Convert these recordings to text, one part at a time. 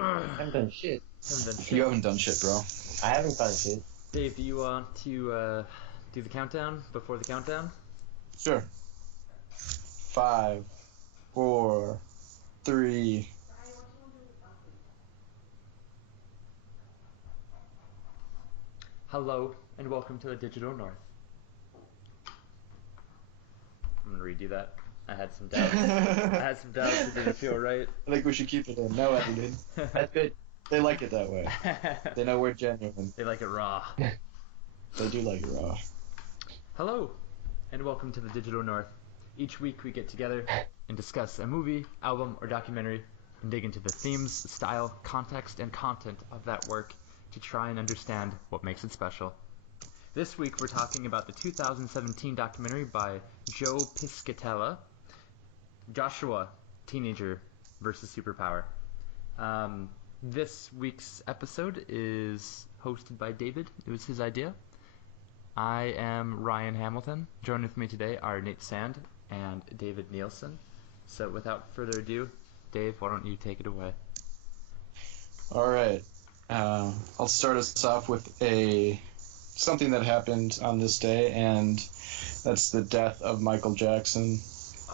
I haven't done shit. Haven't done shit. You haven't done shit, bro. I haven't done shit. Dave, do you want to do the countdown before the countdown? Sure. 5, 4, 3. Hello, and welcome to the Digital North. I'm gonna redo that. I had some doubts. It didn't feel right. I think we should keep it in. No editing. That's good. They like it that way. They know we're genuine. They like it raw. They do like it raw. Hello, and welcome to the Digital North. Each week we get together and discuss a movie, album, or documentary and dig into the themes, style, context, and content of that work to try and understand what makes it special. This week we're talking about the 2017 documentary by Joe Piscatella, Joshua, Teenager versus Superpower. This week's episode is hosted by David. It was his idea. I am Ryan Hamilton. Joining with me today are Nate Sand and David Nielsen. So without further ado, Dave, why don't you take it away? All right. I'll start us off with something that happened on this day, and that's the death of Michael Jackson,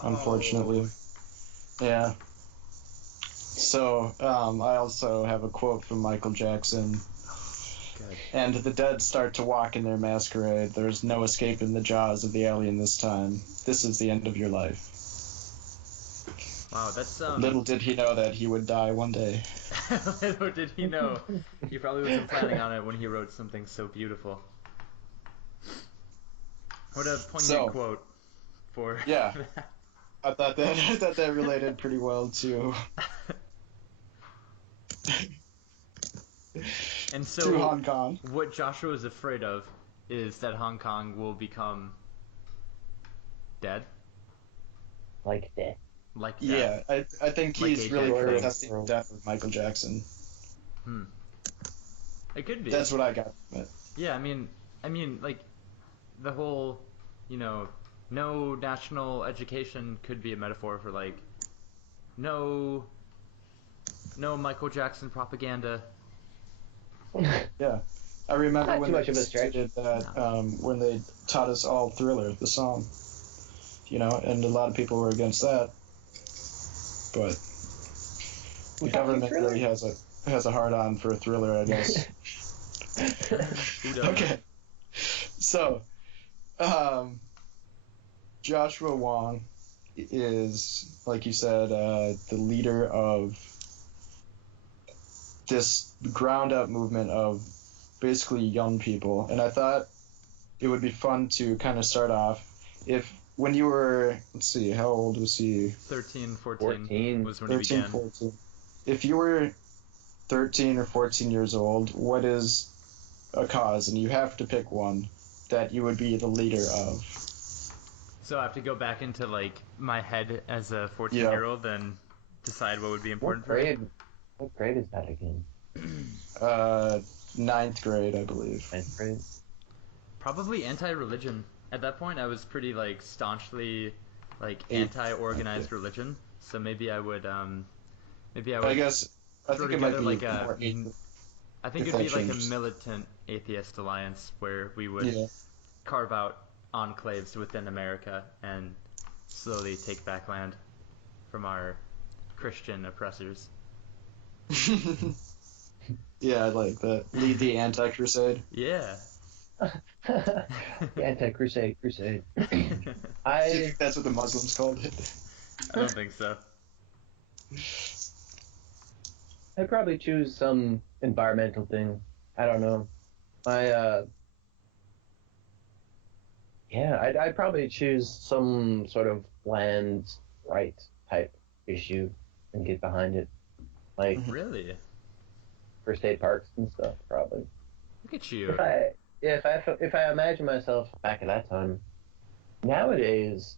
unfortunately. Oh. Yeah. So I also have a quote from Michael Jackson. Good. And the dead start to walk in their masquerade. There's no escaping the jaws of the alien this time. This is the end of your life. Wow, that's Little did he know that he would die one day. Little did he know. He probably wasn't planning on it when he wrote something so beautiful. What a poignant quote for yeah. I thought that related pretty well to And so to Hong Kong. What Joshua is afraid of is that Hong Kong will become dead. Like that. Like yeah, death. I think Like he's really AJ protesting the death of Michael Jackson. It could be. That's what I got from it. Yeah, I mean, like, the whole, no national education could be a metaphor for, like, no Michael Jackson propaganda. Yeah. I remember Not when too they much of a stretch. did that, when they taught us all Thriller, the song. And a lot of people were against that. But the government really has a hard-on for Thriller, I guess. Okay. So, Joshua Wong is, like you said, the leader of this ground-up movement of basically young people. And I thought it would be fun to kind of start off when you were, let's see, how old was he? 13, 14 was when 13, he began. 14. If you were 13 or 14 years old, what is a cause, and you have to pick one, that you would be the leader of? So I have to go back into, like, my head as a 14-year-old and decide what would be important for me? What grade is that again? 9th grade, I believe. 9th grade? Probably anti-religion. At that point, I was pretty, like, staunchly, like, anti-organized religion. So maybe I would I think it together, might be I think it'd be like a militant atheist alliance where we would carve out enclaves within America and slowly take back land from our Christian oppressors. Yeah, I like that. Lead the anti-crusade. Yeah. The anti-crusade. Do you think that's what the Muslims called it? I don't think so. I'd probably choose some environmental thing. I don't know. I'd probably choose some sort of land right type issue and get behind it. Like Really? for state parks and stuff, probably. Look at you. If I imagine myself back at that time, nowadays,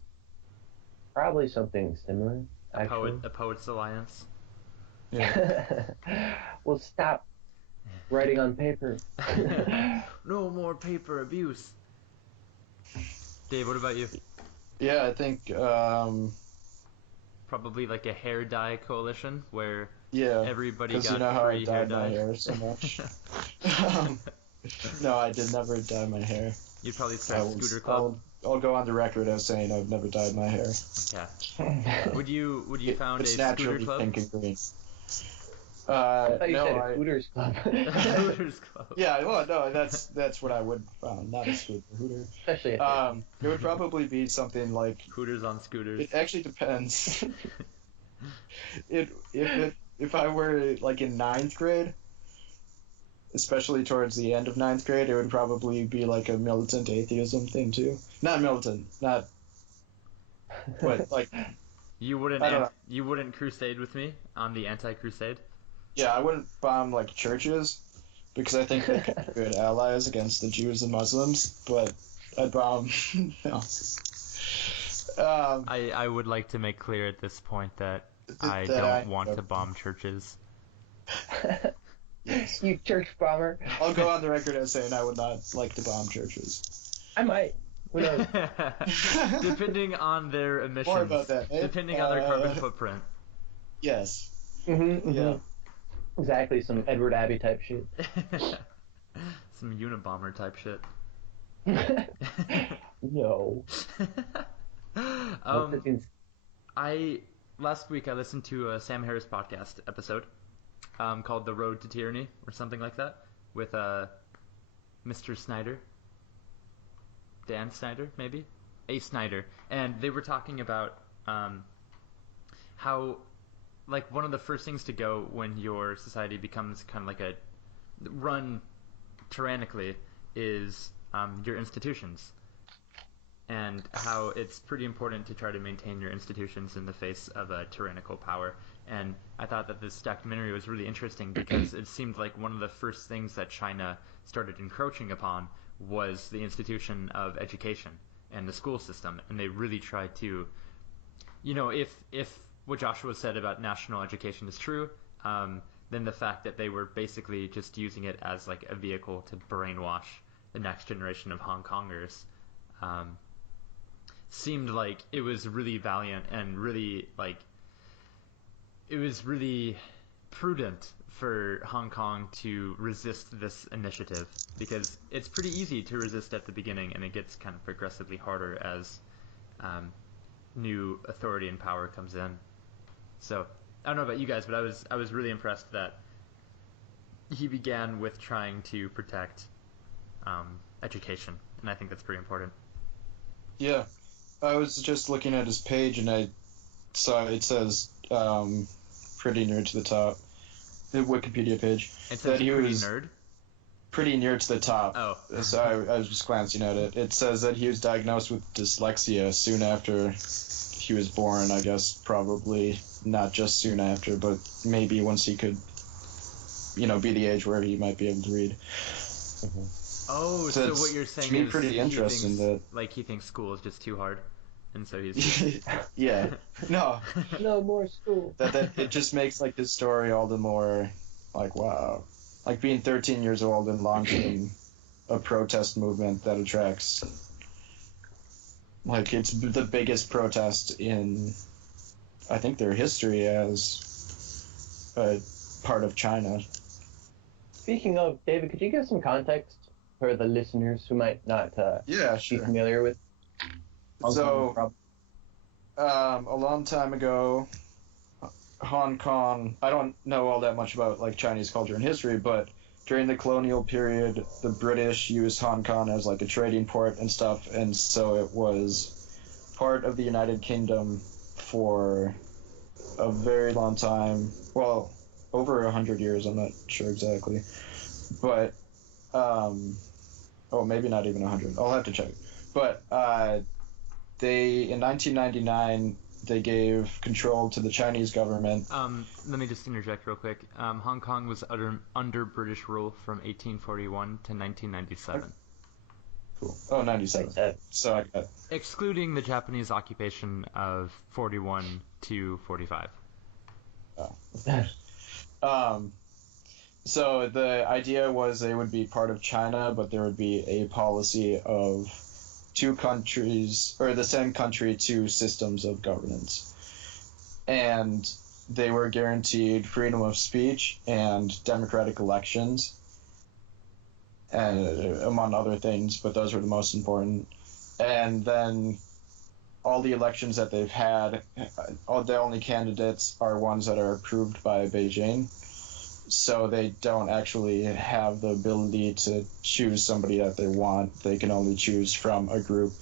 probably something similar. A poet's alliance. Yeah. Well, stop writing on paper. No more paper abuse. Dave, what about you? Yeah, I think Probably like a hair dye coalition where Yeah. Everybody Because got you know how I free hair dyed my dye. hair so much. No, I did never dye my hair. You'd probably start a scooter club. I'll go on the record as saying I've never dyed my hair. Okay. Would you found It's a scooter naturally club? pink and green. I thought you no, said a Hooters Club. Hooters club. Yeah, well, no, that's what I would found, not a scooter. Hooter. Especially if It would probably be something like. Hooters on scooters. It actually depends. If I were like in ninth grade, especially towards the end of ninth grade, it would probably be like a militant atheism thing too. Not militant, not. But like. You wouldn't crusade with me on the anti-crusade? Yeah, I wouldn't bomb like churches because I think they could be good allies against the Jews and Muslims, but I'd bomb. No. I would like to make clear at this point that I that don't want to bomb churches. Yes. you church bomber. I'll go on the record as saying I would not like to bomb churches. I might. Who knows? Depending on their emissions. More about that, mate. Depending on their carbon footprint. Yes. Mm-hmm, Yeah. Exactly, some Edward Abbey type shit. Some Unabomber type shit. No. Last week I listened to a Sam Harris podcast episode called The Road to Tyranny or something like that with Mr. Snyder. Dan Snyder, maybe? A. Snyder. And they were talking about how, like, one of the first things to go when your society becomes kind of like a run tyrannically is your institutions. And how it's pretty important to try to maintain your institutions in the face of a tyrannical power. And I thought that this documentary was really interesting because it seemed like one of the first things that China started encroaching upon was the institution of education and the school system. And they really tried to, if what Joshua said about national education is true, then the fact that they were basically just using it as like a vehicle to brainwash the next generation of Hong Kongers seemed like it was really valiant and really it was really prudent for Hong Kong to resist this initiative because it's pretty easy to resist at the beginning and it gets kind of progressively harder as new authority and power comes in. So I don't know about you guys, but I was really impressed that he began with trying to protect education, and I think that's pretty important. Yeah. I was just looking at his page and I saw it says pretty near to the top, the Wikipedia page. It says that he pretty was nerd? pretty near to the top. Oh. So I was just glancing at it. It says that he was diagnosed with dyslexia soon after he was born, I guess probably not just soon after, but maybe once he could, be the age where he might be able to read. Mm-hmm. Oh, so what you're saying to me is pretty interesting he thinks school is just too hard, and so he's yeah, no more school. That it just makes like his story all the more like wow, like being 13 years old and launching a protest movement that attracts like it's the biggest protest in I think their history as a part of China. Speaking of, David, could you give some context for the listeners who might not be familiar with So, a long time ago, Hong Kong, I don't know all that much about like Chinese culture and history, but during the colonial period, the British used Hong Kong as like a trading port and stuff, and so it was part of the United Kingdom for a very long time. Well, over 100 years, I'm not sure exactly. But, maybe not even 100. I'll have to check. But in 1999, they gave control to the Chinese government. Let me just interject real quick. Hong Kong was under British rule from 1841 to 1997. Cool. Oh, 97. So I got... Excluding the Japanese occupation of 41 to 45. Oh. So the idea was they would be part of China, but there would be a policy of two countries, or the same country, two systems of governance. And they were guaranteed freedom of speech and democratic elections, and among other things, but those were the most important. And then all the elections that they've had, the only candidates are ones that are approved by Beijing. So they don't actually have the ability to choose somebody that they want. They can only choose from a group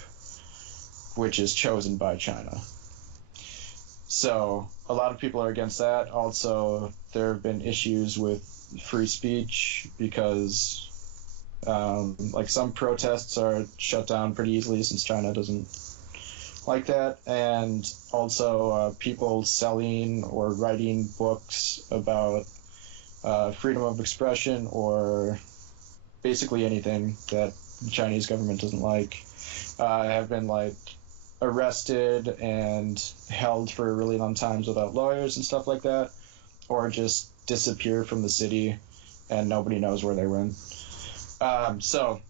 which is chosen by China. So a lot of people are against that. Also, there have been issues with free speech because like some protests are shut down pretty easily since China doesn't like that. And also people selling or writing books about freedom of expression or basically anything that the Chinese government doesn't like have been like arrested and held for really long times without lawyers and stuff like that, or just disappear from the city and nobody knows where they went. So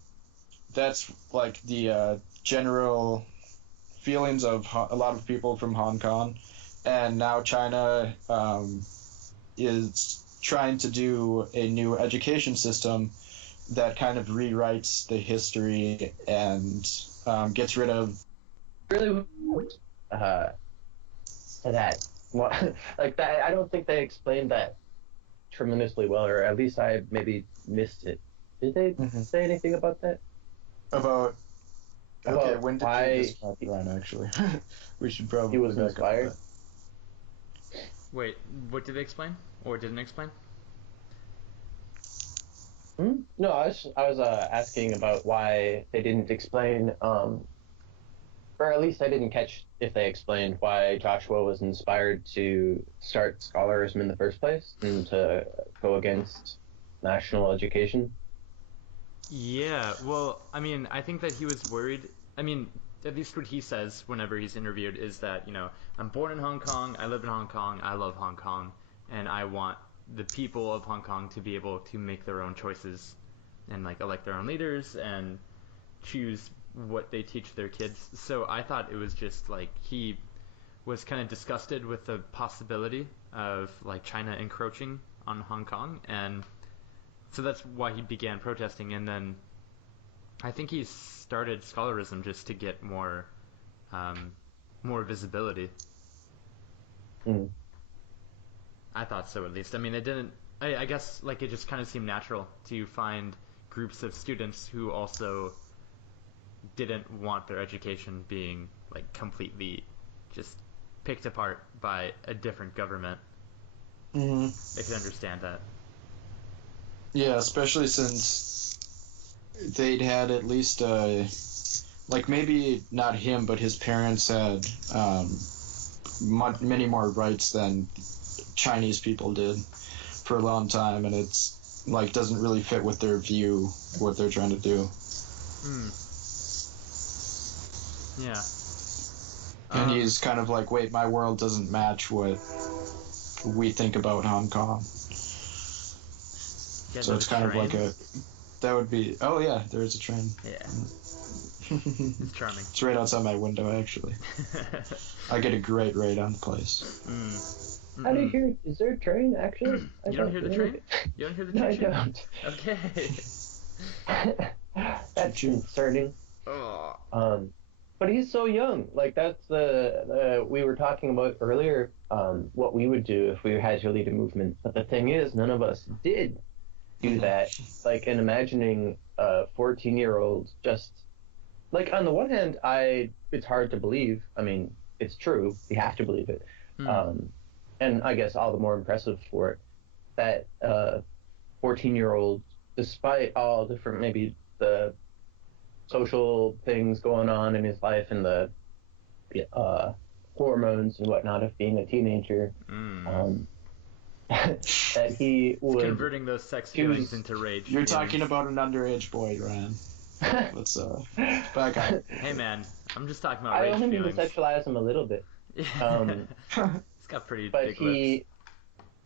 that's like the general feelings of a lot of people from Hong Kong. And now China is trying to do a new education system that kind of rewrites the history and gets rid of Really, to that, like that. I don't think they explained that tremendously well, or at least I maybe missed it. Did they say anything about that? About okay, About when did why you describe Ryan, actually? We should probably he was back up inspired? Wait, what did they explain? Or didn't explain? No, I was asking about why they didn't explain, or at least I didn't catch if they explained why Joshua was inspired to start scholarism in the first place and to go against national education. Yeah, well, I mean, I think that he was worried. I mean, at least what he says whenever he's interviewed is that, I'm born in Hong Kong, I live in Hong Kong, I love Hong Kong, and I want the people of Hong Kong to be able to make their own choices and, like, elect their own leaders and choose what they teach their kids. So I thought it was just, like, he was kind of disgusted with the possibility of, like, China encroaching on Hong Kong, and so that's why he began protesting, and then I think he started scholarism just to get more visibility. Mm. I thought so, at least. I mean, it didn't. I guess like it just kind of seemed natural to find groups of students who also didn't want their education being like completely just picked apart by a different government. They could understand that. Yeah, especially since they'd had at least like maybe not him, but his parents had many more rights than Chinese people did for a long time, and it's like doesn't really fit with their view, what they're trying to do. Yeah. And he's kind of like, wait, my world doesn't match what we think about Hong Kong. Yeah, So it's kind of like that would be, oh yeah, there is a train. Yeah. It's charming. It's right outside my window, actually. I get a great rate on the place. How do you hear? Is there a train actually? You don't hear the train? You don't hear the No, I train? don't. Okay. That's concerning. Oh. But he's so young. Like that's the we were talking about earlier. What we would do if we had to lead a movement. But the thing is, none of us did do that. Like, and imagining a 14-year-old just like on the one hand, it's hard to believe. I mean, it's true. You have to believe it. And I guess all the more impressive for it that 14-year-old, despite all different maybe the social things going on in his life and the hormones and whatnot of being a teenager, that he would converting those sex feelings into rage. You're talking about an underage boy, Ryan. Let's back up. Hey man, I'm just talking about rage I only feelings. mean to sexualize him a little bit. He's got pretty big lips.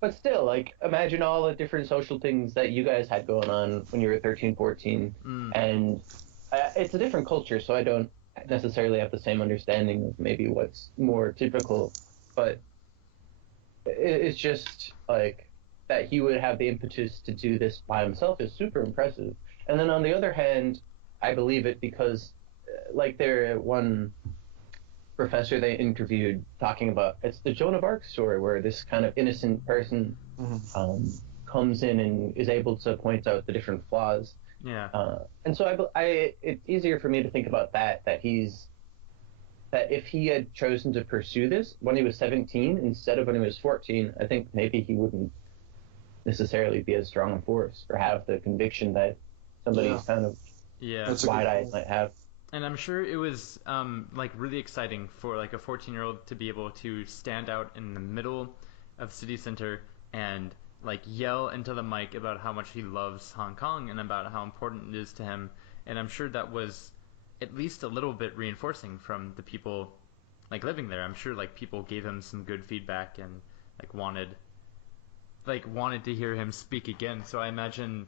But still, like, imagine all the different social things that you guys had going on when you were 13, 14. And it's a different culture, so I don't necessarily have the same understanding of maybe what's more typical. But it's just like that he would have the impetus to do this by himself is super impressive. And then on the other hand, I believe it because, like, there one professor they interviewed talking about it's the Joan of Arc story where this kind of innocent person comes in and is able to point out the different flaws. Yeah. And so it's easier for me to think about that if he had chosen to pursue this when he was 17 instead of when he was 14, I think maybe he wouldn't necessarily be as strong a force or have the conviction that somebody's kind of wide-eyed might have. And I'm sure it was like really exciting for like a 14-year-old to be able to stand out in the middle of city center and like yell into the mic about how much he loves Hong Kong and about how important it is to him. And I'm sure that was at least a little bit reinforcing from the people like living there. I'm sure like people gave him some good feedback and like wanted to hear him speak again. So I imagine,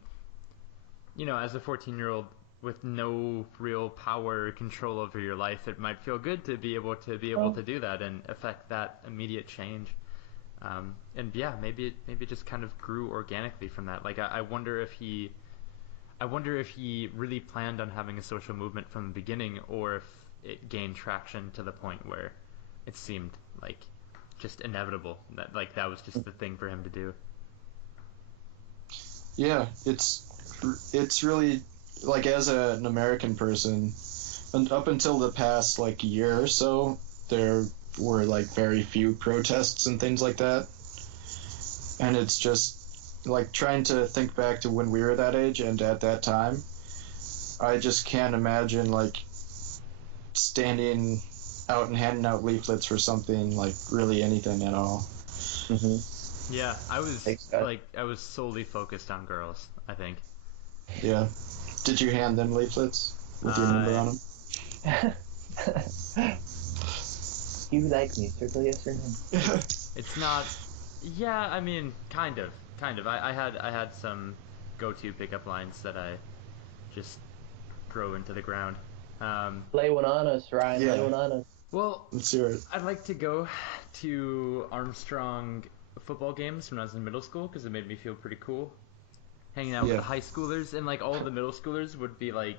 as a 14-year-old with no real power or control over your life, it might feel good to be able to do that and affect that immediate change. And yeah, maybe it just kind of grew organically from that. Like I wonder if he really planned on having a social movement from the beginning, or if it gained traction to the point where it seemed like just inevitable that like that was just the thing for him to do. Yeah, it's really like as an American person, and up until the past like year or so, there were like very few protests and things like that, and it's just like trying to think back to when we were that age and at that time, I just can't imagine like standing out and handing out leaflets for something like really anything at all. Yeah, I was solely focused on girls, I think. Yeah. Did you hand them leaflets with your number on them? Do you like me? Circle yes or no. It's not. Yeah, I mean, kind of. I had some go-to pickup lines that I just throw into the ground. Lay one on us, Ryan. Yeah. Lay one on us. Well, Let's hear it. I'd like to go to Armstrong football games when I was in middle school because it made me feel pretty cool. Hanging out with the high schoolers, and like all of the middle schoolers would be like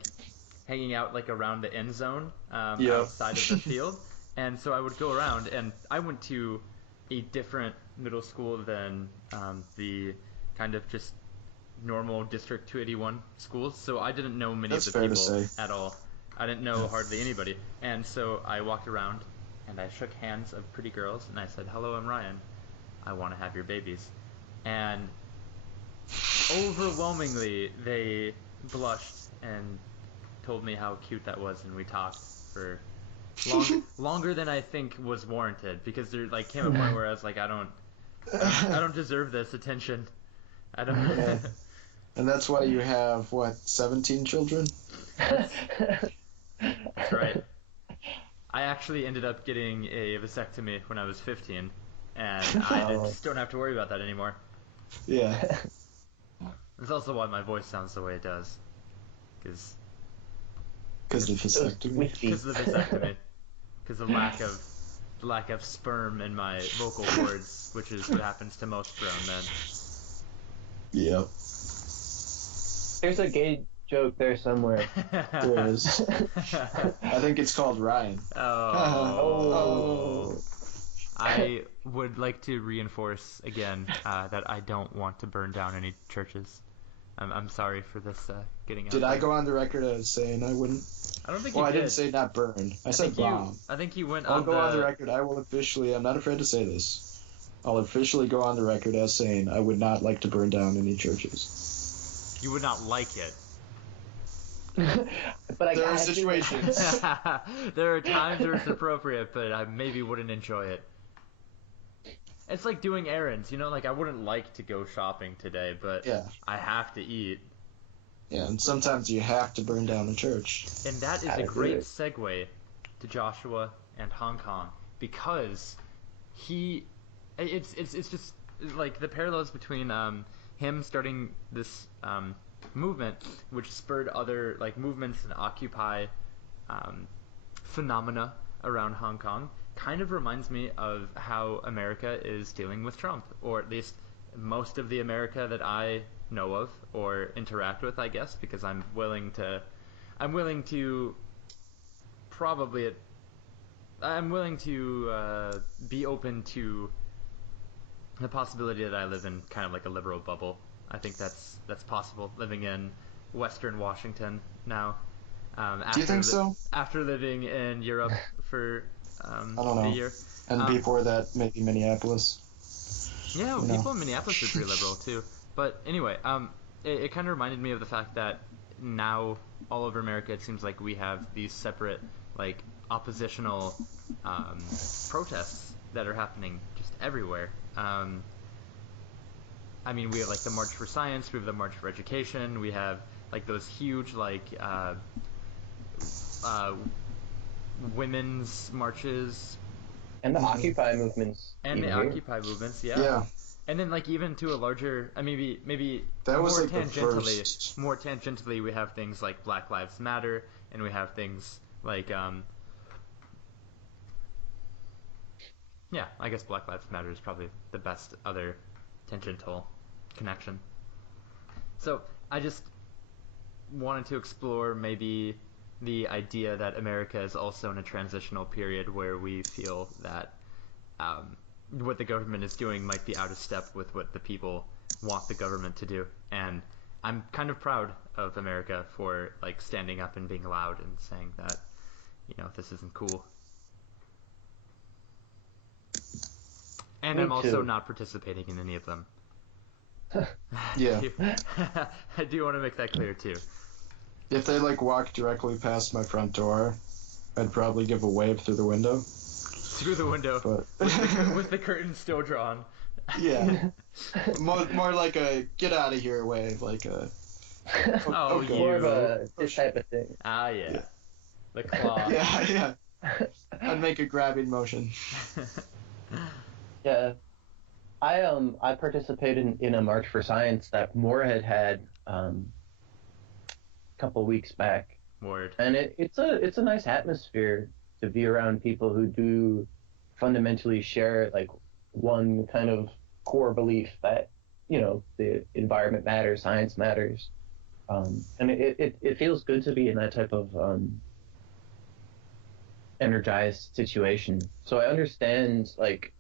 hanging out like around the end zone outside of the field. And so I would go around, and I went to a different middle school than the kind of just normal District 281 schools, so I didn't know many of the people at all. I didn't know hardly anybody. And so I walked around, and I shook hands of pretty girls, and I said, "Hello, I'm Ryan. I want to have your babies." And overwhelmingly, they blushed and told me how cute that was, and we talked for longer than I think was warranted, because there like came a point where I was like, I don't deserve this attention. I don't. Yeah. And that's why you have 17 children? That's right. I actually ended up getting a vasectomy when I was 15, and I just don't have to worry about that anymore. Yeah. That's also why my voice sounds the way it does, because of the vasectomy. Because of the vasectomy. Because the lack of sperm in my vocal cords, which is what happens to most grown men. Yep. There's a gay joke there somewhere. There is. I think it's called Ryan. Oh. I would like to reinforce again that I don't want to burn down any churches. I'm sorry for this getting out. Did I go on the record as saying I wouldn't? I don't think you did. Well, I didn't say not burn. I said bomb. I think you went I'll go on the record. I will officially, I'm not afraid to say this, I'll officially go on the record as saying I would not like to burn down any churches. You would not like it. But there are situations. There are times where it's appropriate, but I maybe wouldn't enjoy it. It's like doing errands, like I wouldn't like to go shopping today, but I have to eat. Yeah, and sometimes you have to burn down a church. And that is a great segue to Joshua and Hong Kong, because it's just like the parallels between him starting this movement, which spurred other like movements and Occupy phenomena around Hong Kong, kind of reminds me of how America is dealing with Trump, or at least most of the America that I know of or interact with, I guess, because I'm willing to probably, I'm willing to be open to the possibility that I live in kind of like a liberal bubble. I think that's possible, living in Western Washington now. Do you think so? After living in Europe for I don't know. a year. And before that, maybe Minneapolis. Yeah, You people know. in Minneapolis are pretty liberal too. But anyway, it kind of reminded me of the fact that now all over America it seems like we have these separate, like, oppositional protests that are happening just everywhere. I mean, we have like the March for Science, we have the March for Education, we have like those huge uh, women's marches And the Occupy movements. and the even here. Occupy movements, yeah. Yeah. And then like even to a larger, maybe That was more like the tangentially, first. more tangentially, we have things like Black Lives Matter, and we have things like yeah, I guess Black Lives Matter is probably the best other tangential connection. So I just wanted to explore maybe the idea that America is also in a transitional period where we feel that what the government is doing might be out of step with what the people want the government to do. And I'm kind of proud of America for like standing up and being loud and saying that, this isn't cool. And Me I'm also too. not participating in any of them. Yeah. I do want to make that clear too. If they like walk directly past my front door, I'd probably give a wave through the window. Through the window, But with the curtain still drawn. yeah, more like a get out of here wave, like a. Oh, okay. More of you. this type of thing. Ah, yeah. Yeah. The claw. Yeah. I'd make a grabbing motion. Yeah. I participated in a March for Science that Moorhead had a couple weeks back, Word. and it's a nice atmosphere to be around people who do fundamentally share like one kind of core belief that the environment matters, science matters, and it feels good to be in that type of energized situation. So I understand like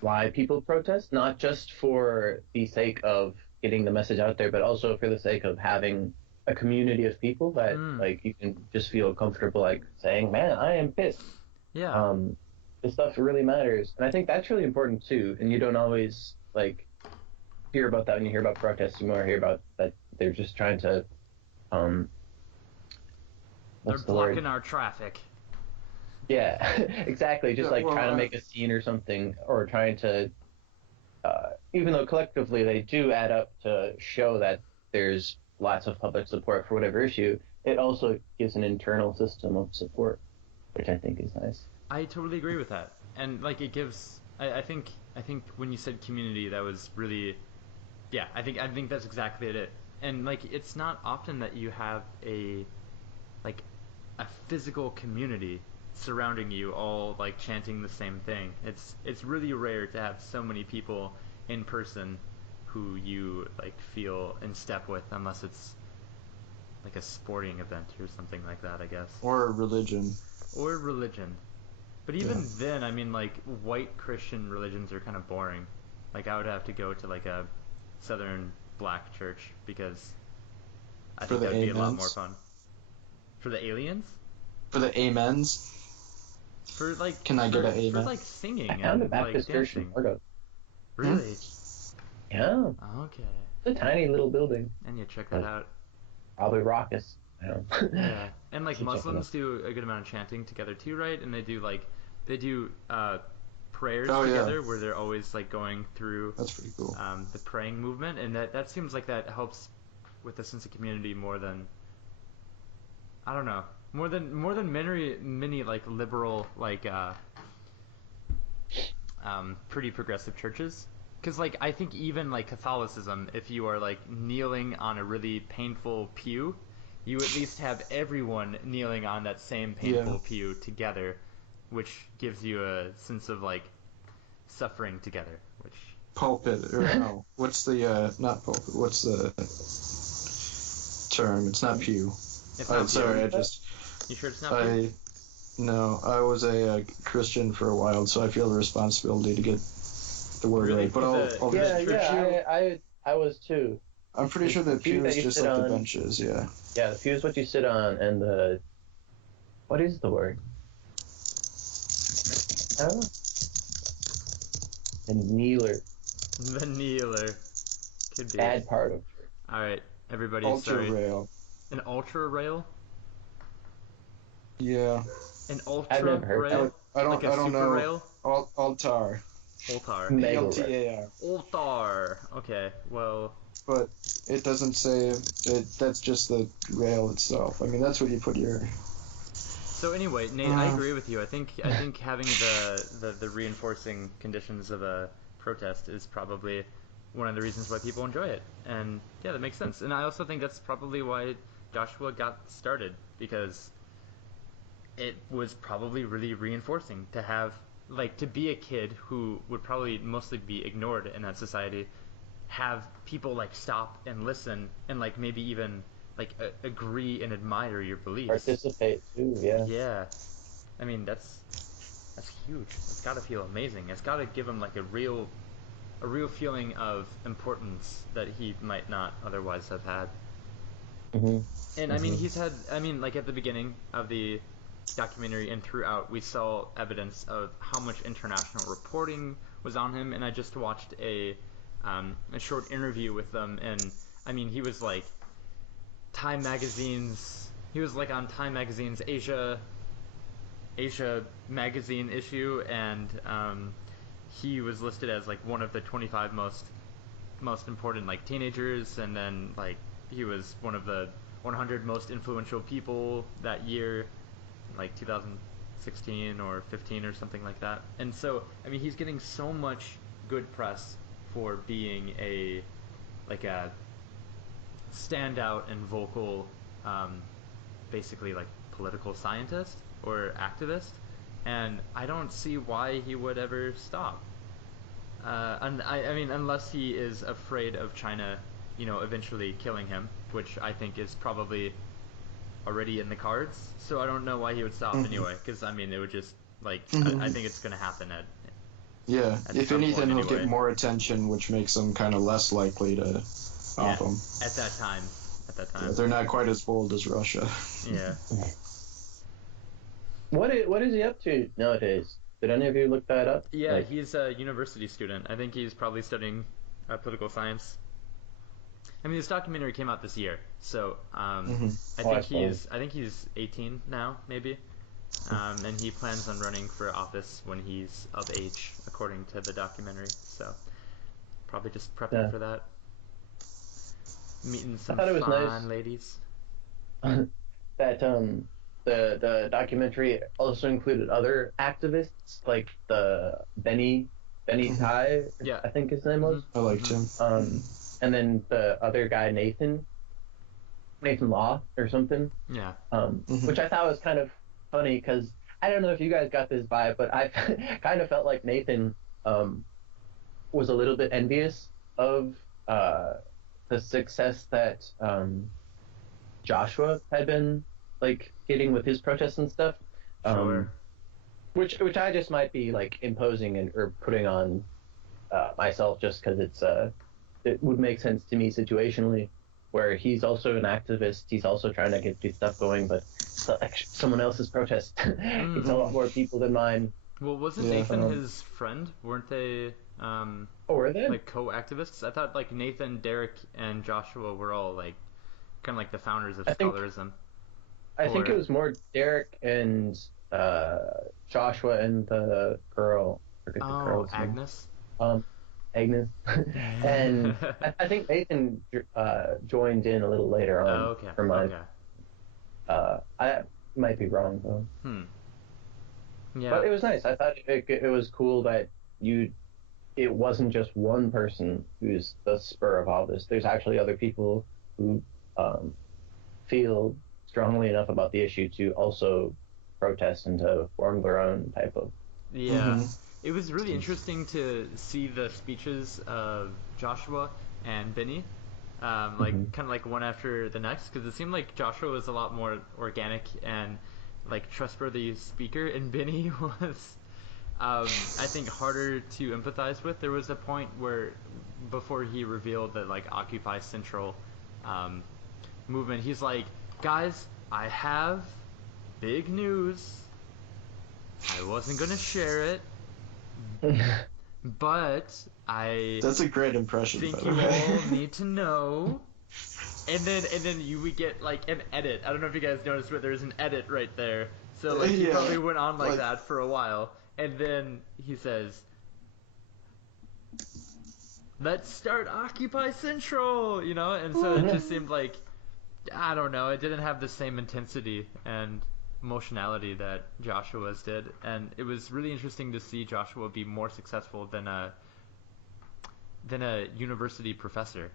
why people protest, not just for the sake of getting the message out there, but also for the sake of having a community of people that like you can just feel comfortable like saying, "Man, I am pissed." Yeah. This stuff really matters, and I think that's really important too. And you don't always like hear about that when you hear about protests. You more hear about that they're just trying to They're what's the word? blocking our traffic. Yeah, exactly. Just Yeah, like well, trying to make a scene or something, or trying to, even though collectively they do add up to show that there's lots of public support for whatever issue, it also gives an internal system of support, which I think is nice. I totally agree with that. And like it gives I think when you said community that was really yeah, I think that's exactly it. And like it's not often that you have like a physical community surrounding you all like chanting the same thing. It's really rare to have so many people in person who you like feel in step with, unless it's like a sporting event or something like that, I guess. Or religion. Or religion. But even then, I mean, like, white Christian religions are kind of boring. Like, I would have to go to, like, a southern black church because I For think the that would be a lot amens? more fun. For the aliens? For the amens. For, like, Can I get an for, amen? like, singing I found a and, like, Baptist church in dancing. Fargo. Really? Yeah, Okay. it's a tiny little building. And you check that out. Probably raucous. I don't know. Yeah. And, like, Should check it Muslims out. do a good amount of chanting together, too, right? And they do prayers Oh, yeah. together where they're always, like, going through That's pretty cool. the praying movement, and that seems like that helps with a sense of community more than I don't know, more than many like liberal like pretty progressive churches. Because like I think even like Catholicism, if you are like kneeling on a really painful pew, you at least have everyone kneeling on that same painful pew together, which gives you a sense of like suffering together. Which Pulpit, or no? What's the not pulpit? What's the term? It's not pew. it's not Sorry, pew. I just You sure it's not pew? No, I was a Christian for a while, so I feel the responsibility to get the word Really? right. But I'll Yeah, just I was too. I'm pretty sure the pew is just like the benches, yeah. Yeah, the pew is what you sit on, and the what is the word? I don't know. And kneeler. The kneeler could be Bad part of. All right, everybody. Ultra Sorry. rail. An ultra rail. Yeah. An ultra I've never heard rail. I don't super know. Rail. Altar. Altar. Mega ALTAR. Altar. Okay. Well. But it doesn't say it. That's just the rail itself. I mean, that's what you put your. So anyway, Nate, I agree with you. I think having the reinforcing conditions of a protest is probably one of the reasons why people enjoy it. And yeah, that makes sense. And I also think that's probably why Joshua got started, because it was probably really reinforcing to have, like, to be a kid who would probably mostly be ignored in that society, have people like stop and listen and like maybe even like agree and admire your beliefs. Participate too, yeah. Yeah, I mean that's huge. It's got to feel amazing. It's got to give him like a real feeling of importance that he might not otherwise have had. Mm-hmm. And I mean, he's had. I mean, like at the beginning of the documentary and throughout, we saw evidence of how much international reporting was on him. And I just watched a short interview with them, and I mean, he was like Time Magazine's. He was like on Time Magazine's Asia magazine issue, and he was listed as like one of the 25 most important like teenagers, and then like he was one of the 100 most influential people that year, like 2016 or 15 or something like that. And so I mean, he's getting so much good press for being a standout and vocal, basically like political scientist or activist, and I don't see why he would ever stop. And I mean, unless he is afraid of China, eventually killing him, which I think is probably already in the cards. So I don't know why he would stop anyway, because I mean, it would just like I think it's gonna happen at. Yeah, if anything, he'll anyway. get more attention, which makes him kind of less likely to off him. At that time. Yeah, they're not quite as bold as Russia. Yeah. What is he up to nowadays? Did any of you look that up? Yeah, like, he's a university student. I think he's probably studying political science. I mean, this documentary came out this year, so I think he's 18 now, maybe. And he plans on running for office when he's of age, according to the documentary. So probably just prepping for that. Meeting some fine nice ladies. that the documentary also included other activists, like the Benny Tai, yeah, I think his name was. I liked him. And then the other guy, Nathan Law or something. Yeah. Which I thought was kind of funny, because I don't know if you guys got this vibe, but I kind of felt like Nathan was a little bit envious of the success that Joshua had been like getting with his protests and stuff. Sure. Which I just might be like imposing or putting on myself, just because it would make sense to me situationally, where he's also an activist, he's also trying to get this stuff going, but someone else's protest gets a lot more people than mine. Well, wasn't Nathan his friend? Weren't they? Were they like co-activists? I thought like Nathan, Derek, and Joshua were all like kind of like the founders of scholarism. I think it was more Derek and Joshua and the girl. Forget the girl's Agnes. Name. Agnes. And I think Nathan joined in a little later on. Oh, okay. From my, I might be wrong though. Yeah. But it was nice. I thought it was cool that it wasn't just one person who's the spur of all this. There's actually other people who feel strongly enough about the issue to also protest and to form their own type of. Yeah. It was really interesting to see the speeches of Joshua and Benny, like kind of like one after the next, because it seemed like Joshua was a lot more organic and like trustworthy speaker, and Benny was, I think, harder to empathize with. There was a point where, before he revealed that like Occupy Central movement, he's like, guys, I have big news. I wasn't gonna share it, but That's a great impression, think by you the way. all need to know. And then you would get like an edit. I don't know if you guys noticed, but there's an edit right there. So like he Yeah, probably went on like like- that for a while, and then he says, "Let's start Occupy Central," you know. And so it just seemed like, I don't know, it didn't have the same intensity and emotionality that Joshua's did, and it was really interesting to see Joshua be more successful than a university professor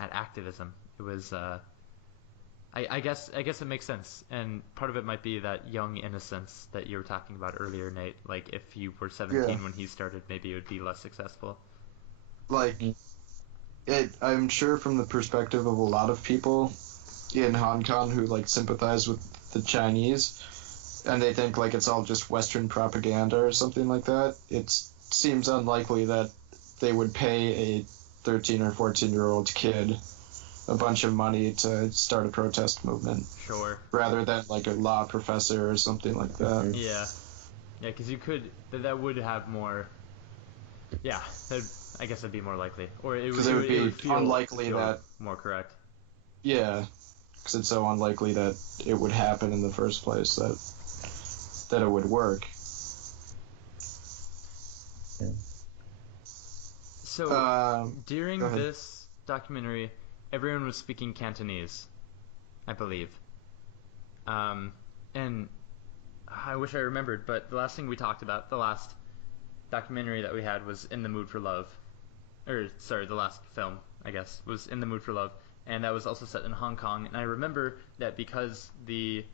at activism. It was I guess it makes sense, and part of it might be that young innocence that you were talking about earlier, Nate. Like if you were 17 when he started, maybe it would be less successful. Like, I'm sure from the perspective of a lot of people in Hong Kong who like sympathize with the Chinese, and they think like it's all just Western propaganda or something like that. It seems unlikely that they would pay a 13 or 14-year-old kid a bunch of money to start a protest movement. Sure. Rather than like a law professor or something like that. Yeah, because you could that would have more. Yeah, I guess it'd be more likely, or it would be feel, unlikely that more correct. Yeah, because it's so unlikely that it would happen in the first place that it would work. So during this documentary, everyone was speaking Cantonese, I believe. And I wish I remembered, but the last thing we talked about, the last documentary that we had was In the Mood for Love. Or, sorry, the last film, I guess, was In the Mood for Love. And that was also set in Hong Kong. And I remember that because the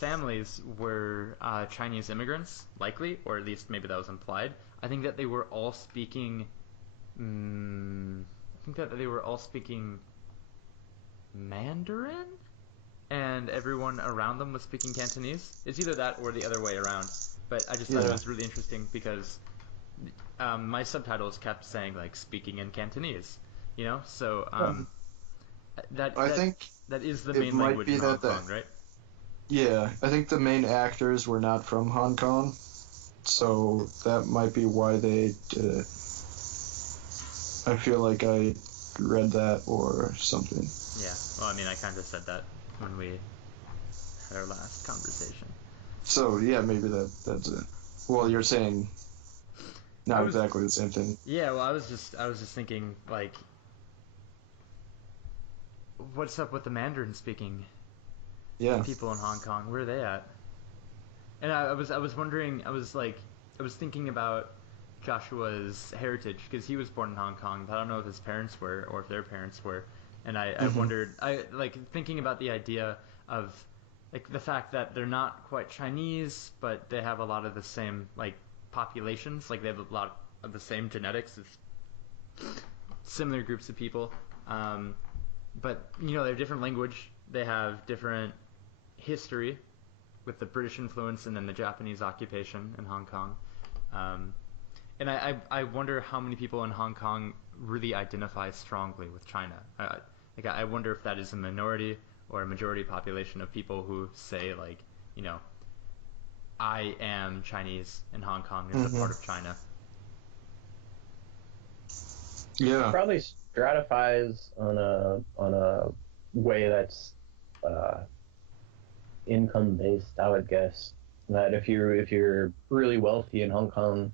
families were Chinese immigrants, likely, or at least maybe that was implied, I think that they were all speaking... Mandarin? And everyone around them was speaking Cantonese. It's either that or the other way around. But I just thought it was really interesting because my subtitles kept saying, like, speaking in Cantonese. You know? So, I think that is the main language in Hong Kong, right? Yeah, I think the main actors were not from Hong Kong, so that might be why they did it. I feel like I read that or something. Yeah, well, I mean, I kind of said that when we had our last conversation. So, yeah, maybe that's it. Well, you're saying not exactly the same thing. Yeah, well, I was just thinking, like, what's up with the Mandarin speaking people in Hong Kong? Where are they at? And I was wondering, I was thinking about Joshua's heritage, because he was born in Hong Kong, but I don't know if his parents were or if their parents were. And I wondered, thinking about the idea of, like, the fact that they're not quite Chinese, but they have a lot of the same, like, populations, like they have a lot of the same genetics as similar groups of people. But, you know, they have different language, they have different history with the British influence and then the Japanese occupation in Hong Kong. And I wonder how many people in Hong Kong really identify strongly with China. I wonder if that is a minority or a majority population of people who say, like, you know, I am Chinese and Hong Kong is a part of China. Yeah. It probably stratifies on a way that's income based, I would guess. That if you're really wealthy in Hong Kong,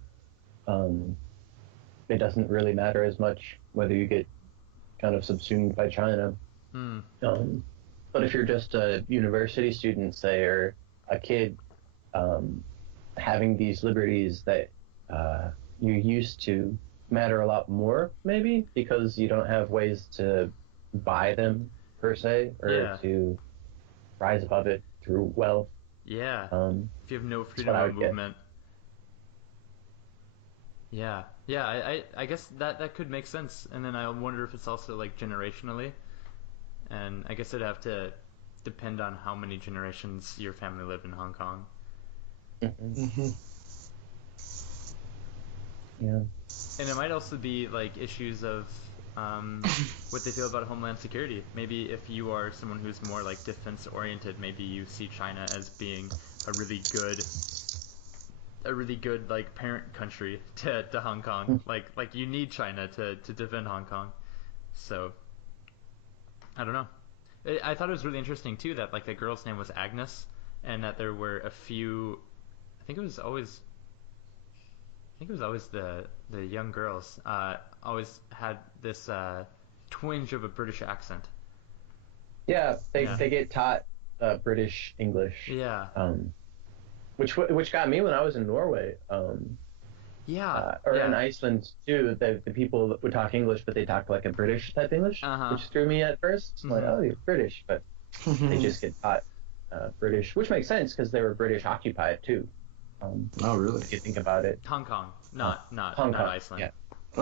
it doesn't really matter as much whether you get kind of subsumed by China. But if you're just a university student, say, or a kid, having these liberties that you're used to matter a lot more, maybe, because you don't have ways to buy them, per se, or to rise above it through wealth. Yeah. Um, If you have no that's freedom what I of would get. movement. Yeah. Yeah, I guess that could make sense. And then I wonder if it's also like generationally. And I guess it'd have to depend on how many generations your family lived in Hong Kong. Mhm. Yeah. And it might also be like issues of what they feel about Homeland Security. Maybe if you are someone who's more like defense oriented, maybe you see China as being a really good like parent country to Hong Kong. Like you need China to defend Hong Kong. So I don't know. I thought it was really interesting too that like the girl's name was Agnes, and that there were a few. I think it was always the young girls always had this twinge of a British accent. Yeah, Yeah. they get taught British English, Yeah. which got me when I was in Norway, Yeah. or in Yeah. Iceland too. The people that would talk English, but they talk like a British type English, Uh-huh. which threw me at first. I'm like, Mhm. oh, you're British, but they just get taught British, which makes sense because they were British occupied too. Oh, really? If you think about it, Hong Kong, not Hong not Kong, Iceland. yeah.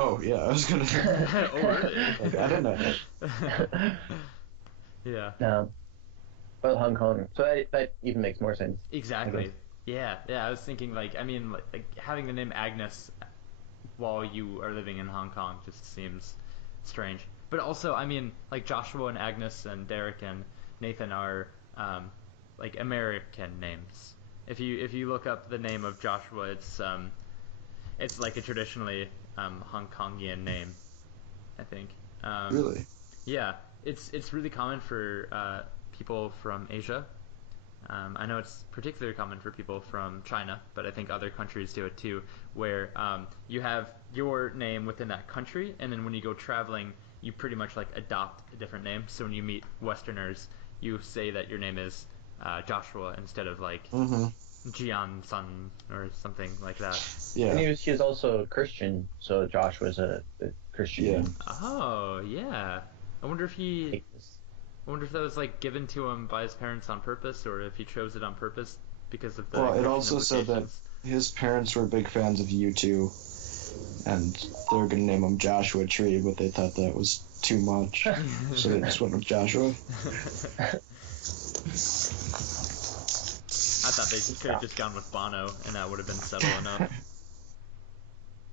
Oh, yeah, I was gonna. Oh, really? Like, I didn't know that. Yeah. Well, Hong Kong. So that even makes more sense, I Exactly. guess. Yeah. Yeah. I was thinking like I mean like having the name Agnes while you are living in Hong Kong just seems strange. But also, I mean, like Joshua and Agnes and Derek and Nathan are like American names. If you look up the name of Joshua, it's like a traditionally Hong Kongian name, I think. Really? Yeah, it's really common for people from Asia. I know it's particularly common for people from China, but I think other countries do it too, where you have your name within that country, and then when you go traveling, you pretty much like adopt a different name. So when you meet Westerners, you say that your name is Joshua instead of like Mm-hmm. Jian Sun or something like that. Yeah. And he was also Christian, so Josh was a Christian Yeah. name. Oh yeah, I wonder if that was like given to him by his parents on purpose, or if he chose it on purpose because of the Well, it Christian also said that implications. his parents were big fans of U2, and they were gonna name him Joshua Tree, but they thought that was too much, so they just went with Joshua. I thought they could have just gone with Bono, and that would have been subtle enough.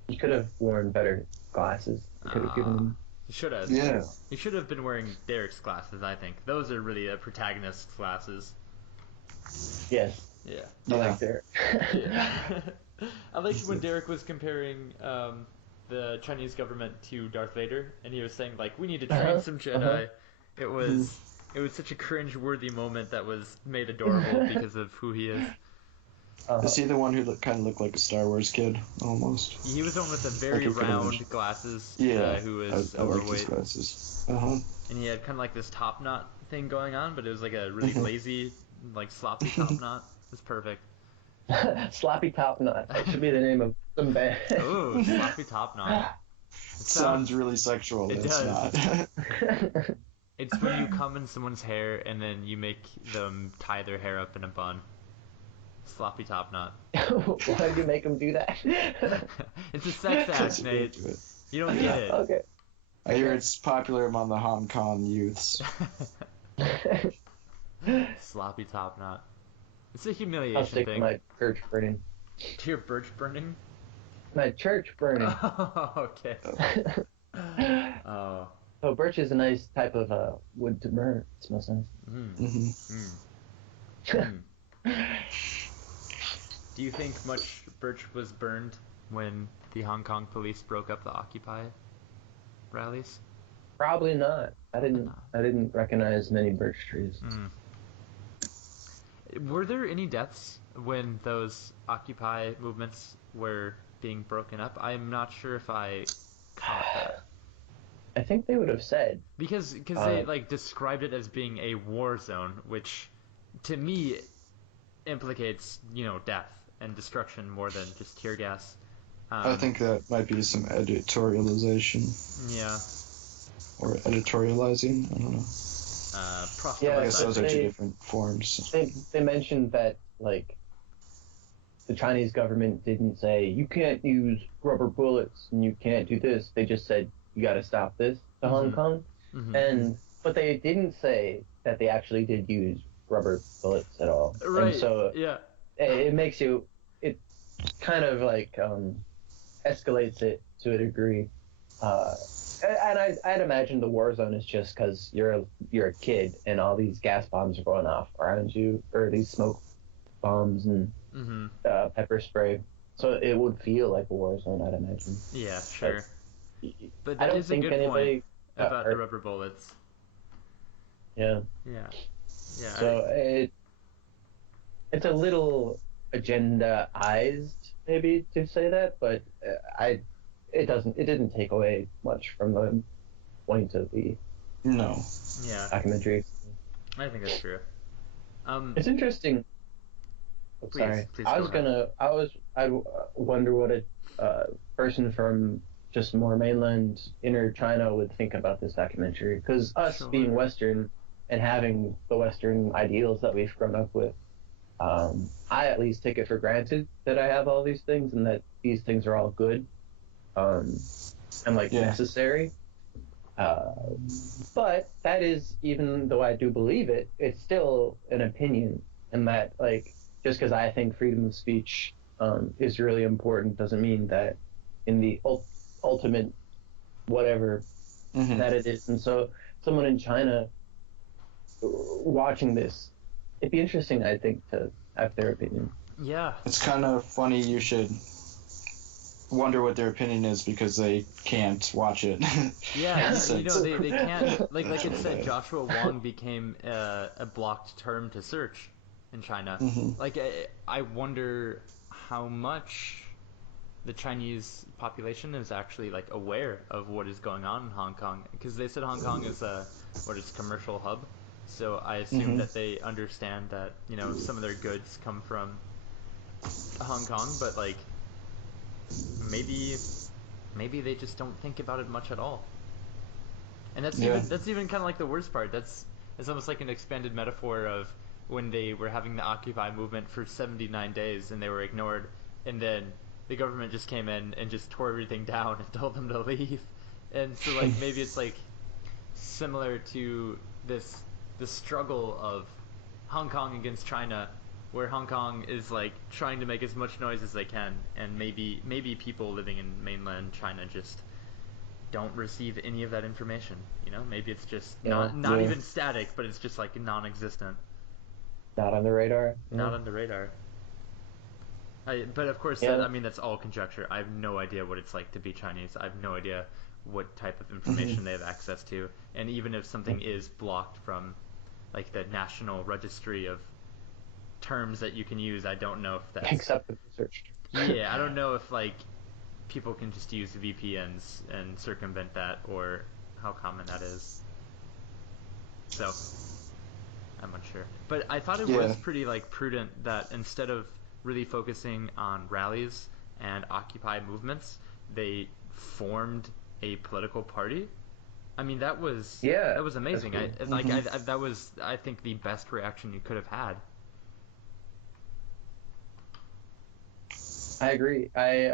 He could have worn better glasses. They could have given him. He should have. Yeah. He should have been wearing Derek's glasses, I think. Those are really the protagonist's glasses. Yes, Yeah. I Yeah. like Derek. Yeah. I liked when Derek was comparing the Chinese government to Darth Vader, and he was saying like, "We need to train some Jedi." It was such a cringe-worthy moment that was made adorable because of who he is. Is he the one who kind of looked like a Star Wars kid, almost? He was the one with the very Like a round kid. glasses, Yeah. who was I like his overweight, glasses. Uh-huh. and he had kind of like this top knot thing going on, but it was like a really lazy, like sloppy top knot. It was perfect. Sloppy Top Knot. That should be the name of some band. Ooh, sloppy top knot. It Sounds really sexual, It but it's does. not. It's when you come in someone's hair and then you make them tie their hair up in a bun. Sloppy top knot. Why did you make him do that? It's a sex act, Nate. You don't get it. Okay. I hear it's popular among the Hong Kong youths. Sloppy top knot. It's a I'll humiliation stick to thing. my church burning. To your birch burning? My church burning. Oh, okay. Oh. Oh, birch is a nice type of wood to burn. It smells nice. Mm-hmm. Do you think much birch was burned when the Hong Kong police broke up the Occupy rallies? Probably not. I didn't recognize many birch trees. Were there any deaths when those Occupy movements were being broken up? I'm not sure if I caught that. I think they would have said. Because they like described it as being a war zone, which to me implicates, death and destruction more than just tear gas. I think that might be some editorialization. Yeah. Or editorializing, I don't know. Yeah, I guess those are two they- different forms. They mentioned that like the Chinese government didn't say you can't use rubber bullets and you can't do this. They just said you got to stop this to Hong Kong, but they didn't say that they actually did use rubber bullets at all. Right. And so Yeah. it makes you, it kind of like escalates it to a degree. And I'd imagine the war zone is just because you're a kid and all these gas bombs are going off around you, or these smoke bombs and pepper spray. So it would feel like a war zone, I'd imagine. Yeah, sure. But I that don't is a think good anybody point about the rubber bullets. Yeah. Yeah. Yeah. So it's a little agenda-ized, maybe, to say that, but it didn't take away much from the point of the documentary. I think that's true. It's interesting. Please I wonder what a person from just more mainland inner China would think about this documentary, because us being Western and having the Western ideals that we've grown up with, I at least take it for granted that I have all these things and that these things are all good and necessary. But that is, even though I do believe it, it's still an opinion, and that just because I think freedom of speech is really important doesn't mean that in the ultimate whatever that it is. And so someone in China watching this, it'd be interesting, I think, to have their opinion. Yeah. It's kind of funny you should wonder what their opinion is because they can't watch it. Yeah, they can't. Like it said, Joshua Wong became a blocked term to search in China. I wonder how much the Chinese population is actually aware of what is going on in Hong Kong, because they said Hong Kong is a commercial hub. So I assume that they understand that some of their goods come from Hong Kong, but maybe they just don't think about it much at all. And that's even kind of the worst part. It's almost like an expanded metaphor of when they were having the Occupy movement for 79 days and they were ignored, and then the government just came in and just tore everything down and told them to leave. And so maybe it's similar to the struggle of Hong Kong against China, where Hong Kong is trying to make as much noise as they can, and maybe people living in mainland China just don't receive any of that information. Maybe it's just not even static, but it's just non-existent. Not on the radar. Not on the radar. But of course, that's all conjecture. I have no idea what it's like to be Chinese. I have no idea what type of information they have access to, and even if something is blocked from the national registry of terms that you can use, I don't know if that's acceptable search. Yeah, I don't know if people can just use VPNs and circumvent that, or how common that is. So I'm unsure. But I thought it was pretty prudent that instead of really focusing on rallies and Occupy movements, they formed a political party. I mean, that was amazing. Cool. That was, I think, the best reaction you could have had. I agree. I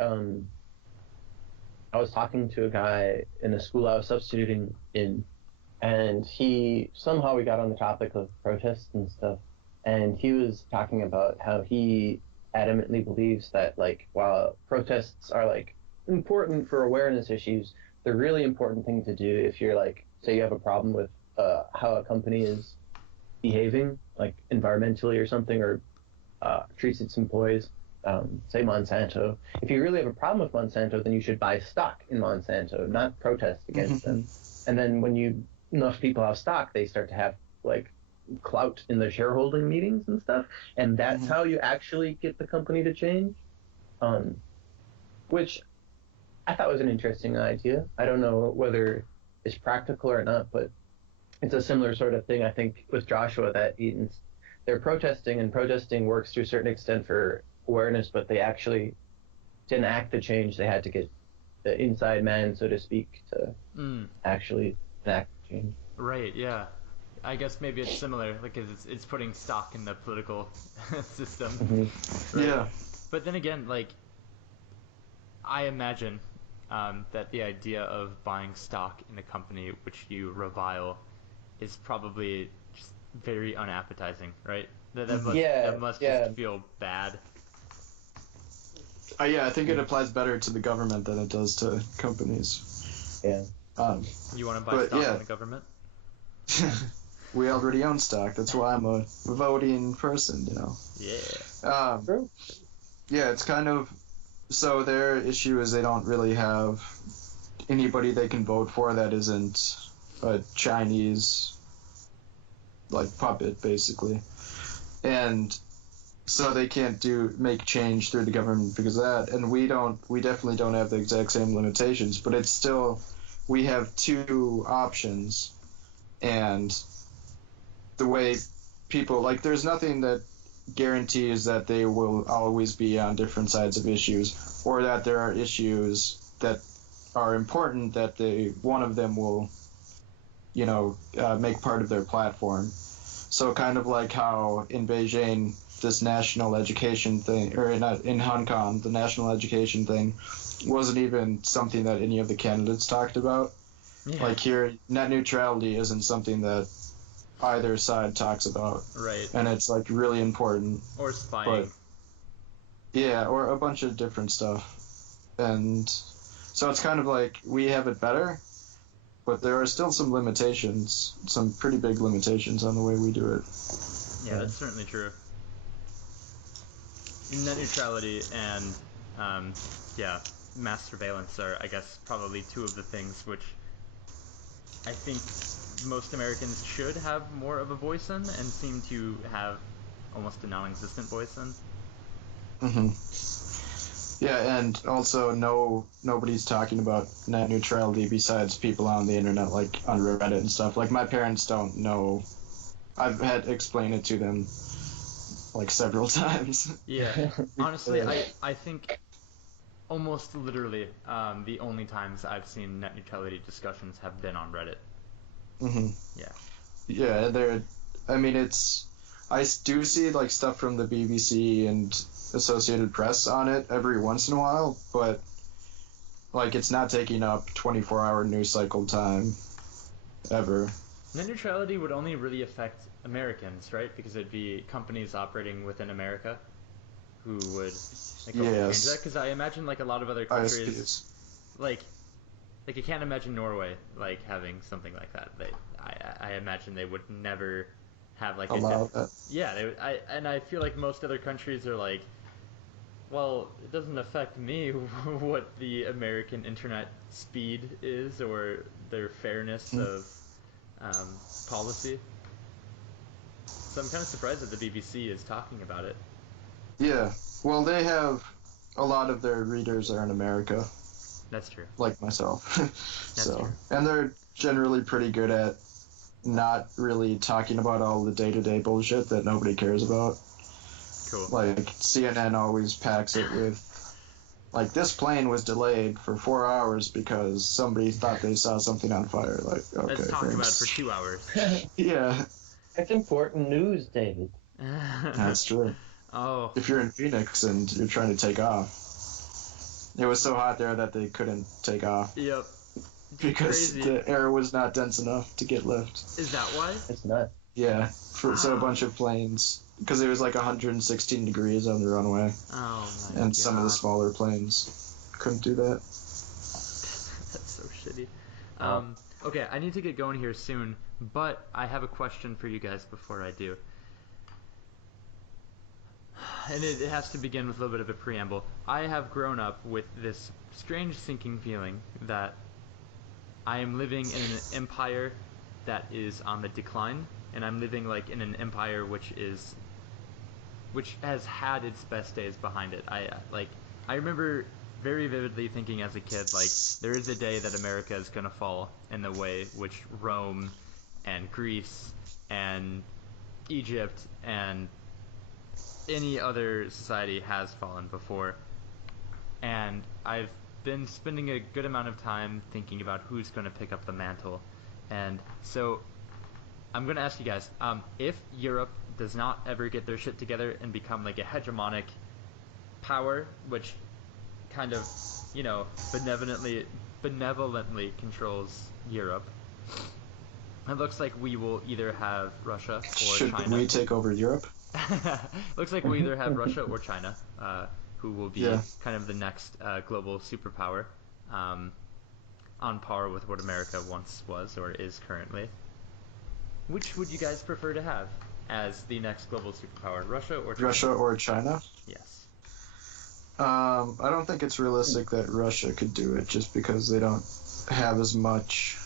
was talking to a guy in a school I was substituting in, and we got on the topic of protests and stuff, and he was talking about how he adamantly believes that while protests are important for awareness issues, the really important thing to do if you're say you have a problem with how a company is behaving environmentally or something, or treats its employees, say Monsanto. If you really have a problem with Monsanto, then you should buy stock in Monsanto, not protest against them. And then when enough people have stock, they start to have clout in the shareholding meetings and stuff, and that's how you actually get the company to change. Which I thought was an interesting idea. I don't know whether it's practical or not, but it's a similar sort of thing, I think, with Joshua, that they're protesting, and protesting works to a certain extent for awareness, but they actually, to enact the change, they had to get the inside man, so to speak, to actually enact the change. Right, yeah. I guess maybe it's similar, like it's putting stock in the political system. Mm-hmm. Right? Yeah. But then again, like I imagine that the idea of buying stock in a company which you revile is probably just very unappetizing, right? That must just feel bad. Yeah, I think it applies better to the government than it does to companies. Yeah. You want to buy stock yeah. in the government? We already own stock. That's why I'm a voting person, Yeah. True. Yeah, it's kind of... So their issue is they don't really have anybody they can vote for that isn't a Chinese, like, puppet, basically. And so they can't make change through the government because of that. And we definitely don't have the exact same limitations, but it's still... We have two options, and the way people... Like, there's nothing that guarantees that they will always be on different sides of issues, or that there are issues that are important that one of them will, make part of their platform. So kind of like how in Beijing, this national education thing, or in Hong Kong, the national education thing wasn't even something that any of the candidates talked about. Yeah. Like here, net neutrality isn't something that either side talks about. Right. And it's like really important. Or spying. Yeah, or a bunch of different stuff. And so it's kind of like we have it better, but there are still some limitations, some pretty big limitations on the way we do it. Yeah, that's certainly true. Net neutrality and, mass surveillance are, I guess, probably two of the things which I think most Americans should have more of a voice in, and seem to have almost a non-existent voice in. Mm-hmm. Yeah, and also nobody's talking about net neutrality besides people on the internet, like on Reddit and stuff. Like, my parents don't know. I've had to explain it to them, like, several times. Yeah, honestly, I think almost literally the only times I've seen net neutrality discussions have been on Reddit. Mm-hmm. Yeah. Yeah, I do see, like, stuff from the BBC and Associated Press on it every once in a while, but, like, it's not taking up 24-hour news cycle time ever. Net neutrality would only really affect Americans, right? Because it'd be companies operating within America who would change that. Because I imagine, like, a lot of other countries, ISPs. like I can't imagine Norway like having something like that. I imagine they would never have like allow that. Yeah, I feel like most other countries are like, well, it doesn't affect me what the American internet speed is or their fairness of policy. So I'm kind of surprised that the BBC is talking about it. Yeah, well, they have a lot of their readers are in America. That's true. Like myself. That's true. And they're generally pretty good at not really talking about all the day-to-day bullshit that nobody cares about. Cool. Like, CNN always packs it with, like, this plane was delayed for 4 hours because somebody thought they saw something on fire. Like, okay, let's talk thanks. about it for 2 hours. Yeah. It's important news, David. That's true. Oh. If you're in Phoenix and you're trying to take off. It was so hot there that they couldn't take off. Yep. Because crazy. The air was not dense enough to get lift. Is that why? It's nuts. Yeah. So a bunch of planes, because it was like 116 degrees on the runway. Oh my And God. some of the smaller planes couldn't do that. That's so shitty. Okay, I need to get going here soon, but I have a question for you guys before I do. And it has to begin with a little bit of a preamble. I have grown up with this strange sinking feeling that I am living in an empire that is on the decline, and I'm living like in an empire which has had its best days behind it. I remember very vividly thinking as a kid, like, there is a day that America is gonna fall in the way which Rome and Greece and Egypt and any other society has fallen before. And I've been spending a good amount of time thinking about who's going to pick up the mantle. And so I'm gonna ask you guys, if Europe does not ever get their shit together and become like a hegemonic power, which kind of, benevolently controls Europe, it looks like we will either have Russia or Should China. we take over Europe? Looks like we'll either have Russia or China, who will be Yeah. kind of the next global superpower, on par with what America once was or is currently. Which would you guys prefer to have as the next global superpower, Russia or China? Russia or China? Yes. I don't think it's realistic that Russia could do it just because they don't have as much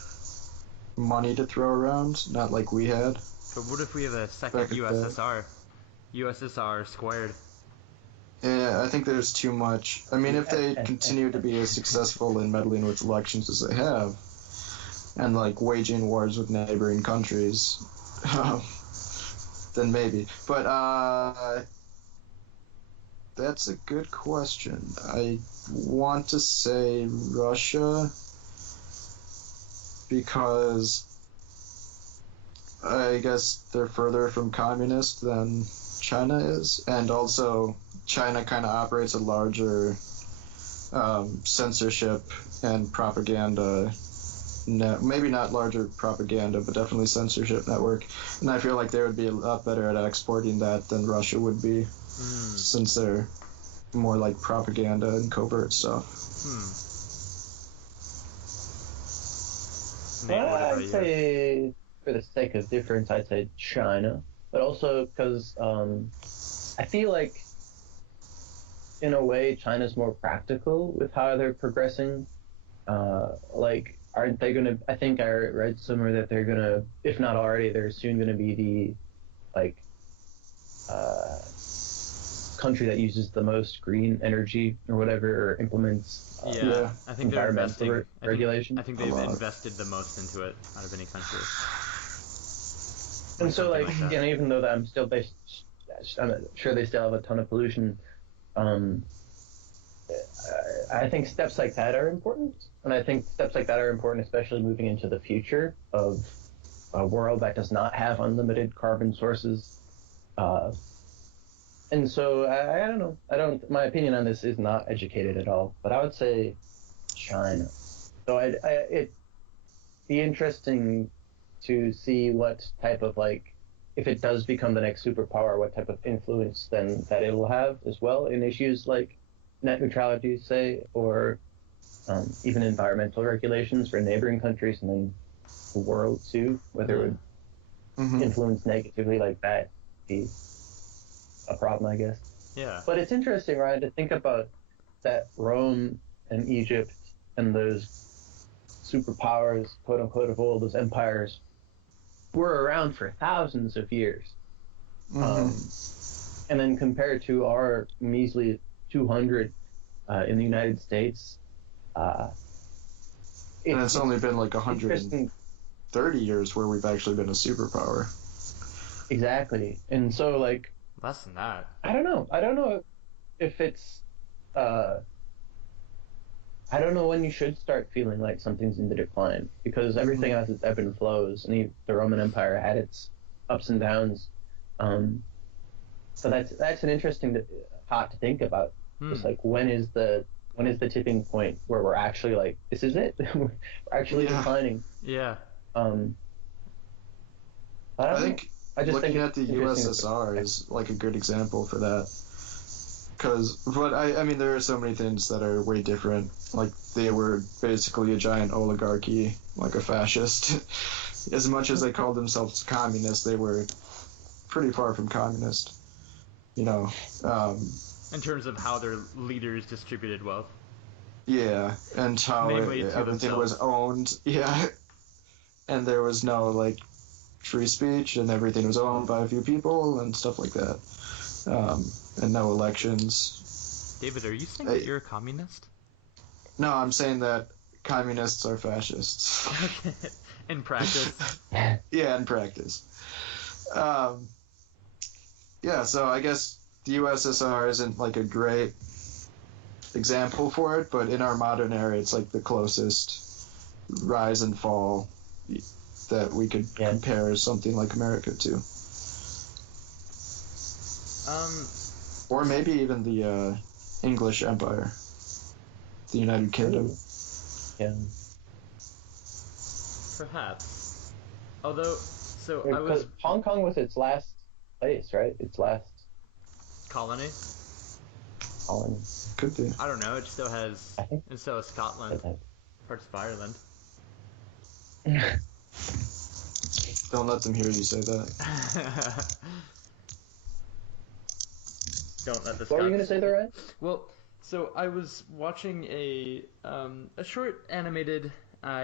money to throw around, not like we had. But what if we have a second Back at USSR? USSR squared. Yeah, I think there's too much. I mean, if they continue to be as successful in meddling with elections as they have, and like waging wars with neighboring countries, then maybe. But that's a good question. I want to say Russia because I guess they're further from communist than China is, and also China kind of operates a larger censorship and propaganda maybe not larger propaganda, but definitely censorship network, and I feel like they would be a lot better at exporting that than Russia would be, since they're more like propaganda and covert stuff. Nate, what about I'd you? say, for the sake of difference, I'd say China, but also because I feel like, in a way, China's more practical with how they're progressing. Like, aren't they gonna? I think I read somewhere that they're gonna, if not already, they're soon gonna be the country that uses the most green energy or whatever, or implements Yeah, I think they're investing. environmental regulations. I think they've invested the most into it out of any country. And so, something like that. even though that I'm sure they still have a ton of pollution, I think steps like that are important. And I think steps like that are important, especially moving into the future of a world that does not have unlimited carbon sources. And so, I don't know. My opinion on this is not educated at all, but I would say China. So it'd be interesting to see what type of, if it does become the next superpower, what type of influence then that it will have as well in issues like net neutrality, say, or even environmental regulations for neighboring countries, and then the world too, whether it would influence negatively like that be a problem, I guess. Yeah. But it's interesting, Ryan, to think about that Rome and Egypt and those superpowers, quote unquote, of old, those empires, were around for thousands of years. And then compared to our measly 200 in the United States, and it's only been like 130 years where we've actually been a superpower. Exactly. And so, less than that. I don't know if it's I don't know when you should start feeling like something's in the decline, because everything has its ebb and flows, and the Roman Empire had its ups and downs. So that's an interesting thought to think about. Just when is the tipping point where we're actually this is it? We're actually declining. Yeah. I think looking at the USSR is a good example for that. But I mean, there are so many things that are way different. They were basically a giant oligarchy, like a fascist. As much as they called themselves communist, they were pretty far from communist. In terms of how their leaders distributed wealth. Yeah, and how everything was owned. Yeah, and there was no free speech, and everything was owned by a few people and stuff like that. And no elections. David, are you saying that you're a communist? No, I'm saying that communists are fascists. In practice. Yeah, in practice. Yeah, so I guess the USSR isn't a great example for it, but in our modern era, it's the closest rise and fall that we could compare something like America to. Or maybe even the English Empire, the United Kingdom. Yeah. Perhaps. Although, so Yeah, I was... Hong Kong was its last place, right? Its last colony? colony. Could be. I don't know, it still has... I think And so is Scotland. Parts of Ireland. Don't let them hear you say that. Don't let the What were you going to say there, Ryan? Well, so I was watching a short animated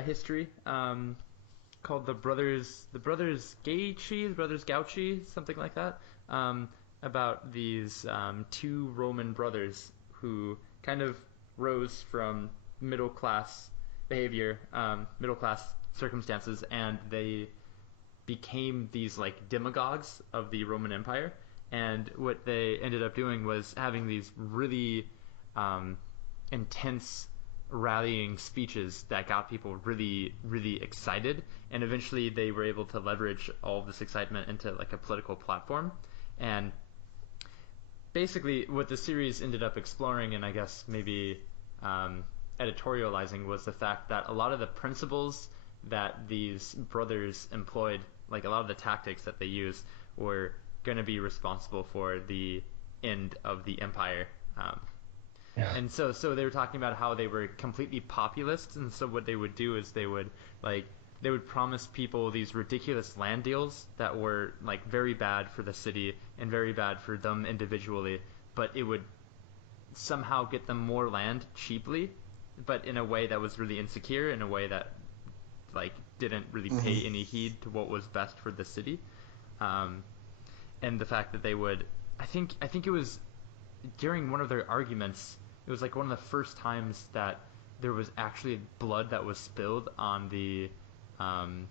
history called the Brothers Gauchi, something like that, about these two Roman brothers who kind of rose from middle class behavior, middle class circumstances, and they became these like demagogues of the Roman Empire. And what they ended up doing was having these really intense rallying speeches that got people really, really excited. And eventually they were able to leverage all of this excitement into like a political platform. And basically what the series ended up exploring, and I guess maybe editorializing, was the fact that a lot of the principles that these brothers employed, like a lot of the tactics that they used, were going to be responsible for the end of the empire. And so they were talking about how they were completely populist, and so what they would do is they would promise people these ridiculous land deals that were like very bad for the city and very bad for them individually, but it would somehow get them more land cheaply, but in a way that was really insecure, in a way that like didn't really pay any heed to what was best for the city. And the fact that they would, I think it was during one of their arguments, it was like one of the first times that there was actually blood that was spilled on the on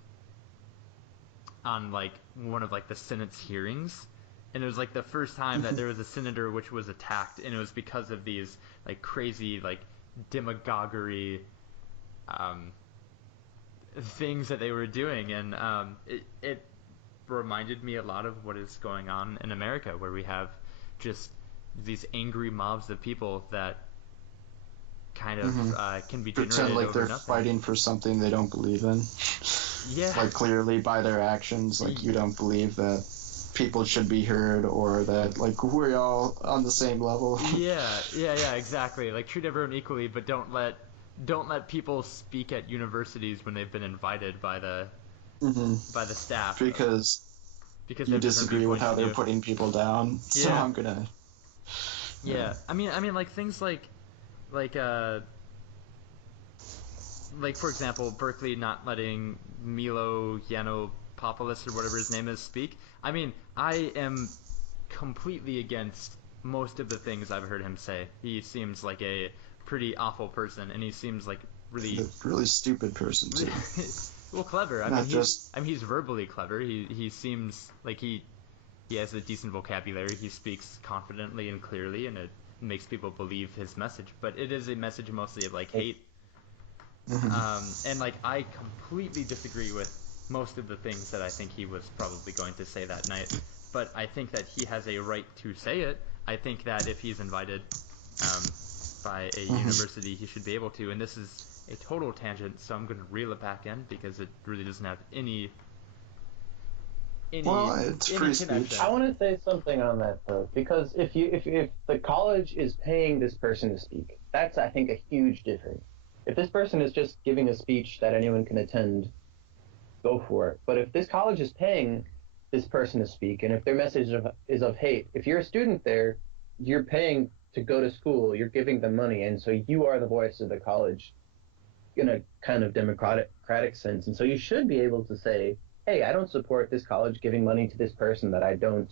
like one of like the Senate's hearings, and it was like the first time that there was a senator which was attacked, and it was because of these like crazy like demagoguery things that they were doing. And it reminded me a lot of what is going on in America, where we have just these angry mobs of people that kind of can be generated pretend like over they're nothing. fighting for something they don't believe in. Yeah. Like clearly by their actions, like you don't believe that people should be heard, or that like we're all on the same level. Yeah, exactly. Like treat everyone equally, but don't let people speak at universities when they've been invited by the staff because you disagree with how they're putting people down. So I'm gonna. Yeah. I mean, like things like for example, Berkeley not letting Milo Yiannopoulos or whatever his name is speak. I mean, I am completely against most of the things I've heard him say. He seems like a pretty awful person, and he seems like really stupid person too. Well, clever. I mean, he's verbally clever. He seems like he has a decent vocabulary. He speaks confidently and clearly, and it makes people believe his message. But it is a message mostly of like hate. And like I completely disagree with most of the things that I think he was probably going to say that night. But I think that he has a right to say it. I think that if he's invited by a university, he should be able to. And this is a total tangent, so I'm going to reel it back in because it really doesn't have any it's free connection. speech. I want to say something on that though, because if the college is paying this person to speak, that's I think a huge difference. If this person is just giving a speech that anyone can attend, go for it. But if this college is paying this person to speak, and if their message is of hate, if you're a student there, you're paying to go to school, you're giving them money, and so you are the voice of the college in a kind of democratic sense. And so you should be able to say, hey, I don't support this college giving money to this person that I don't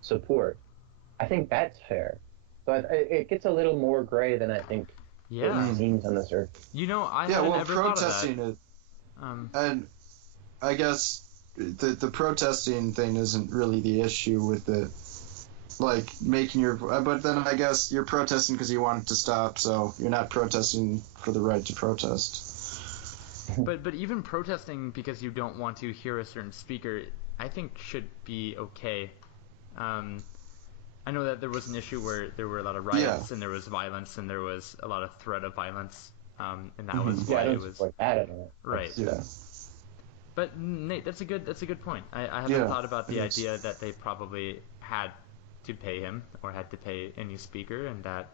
support. I think that's fair. So it gets a little more gray than I think it seems on the surface. You know, I haven't ever protesting thought of that. And I guess the protesting thing isn't really the issue with it. Like making but then I guess you're protesting because you want it to stop, so you're not protesting for the right to protest. But even protesting because you don't want to hear a certain speaker, I think should be okay. I know that there was an issue where there were a lot of riots and there was violence and there was a lot of threat of violence, and that was why it was right. Yeah. But Nate, that's a good point. I haven't thought about the idea that they probably had to pay him or had to pay any speaker, and that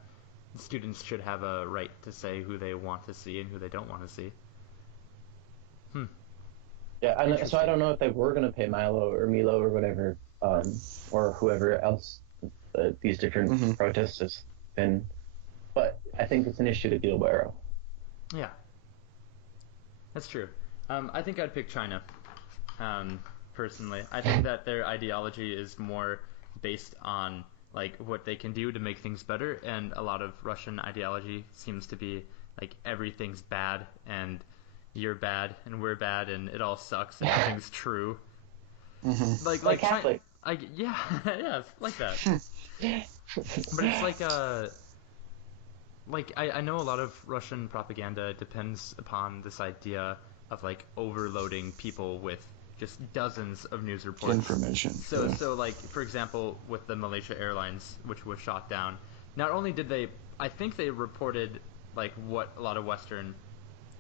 students should have a right to say who they want to see and who they don't want to see. Yeah, so I don't know if they were going to pay Milo or Milo or whatever, or whoever else these different protests have been, but I think it's an issue to deal with. Yeah, that's true. I think I'd pick China, personally. I think that their ideology is more based on like what they can do to make things better, and a lot of Russian ideology seems to be like everything's bad and you're bad and we're bad and it all sucks and nothing's true. Like Catholic. Yeah, it's like that. But it's like I know a lot of Russian propaganda depends upon this idea of like overloading people with just dozens of news reports. Information. So like for example with the Malaysia Airlines, which was shot down, not only did I think they reported like what a lot of Western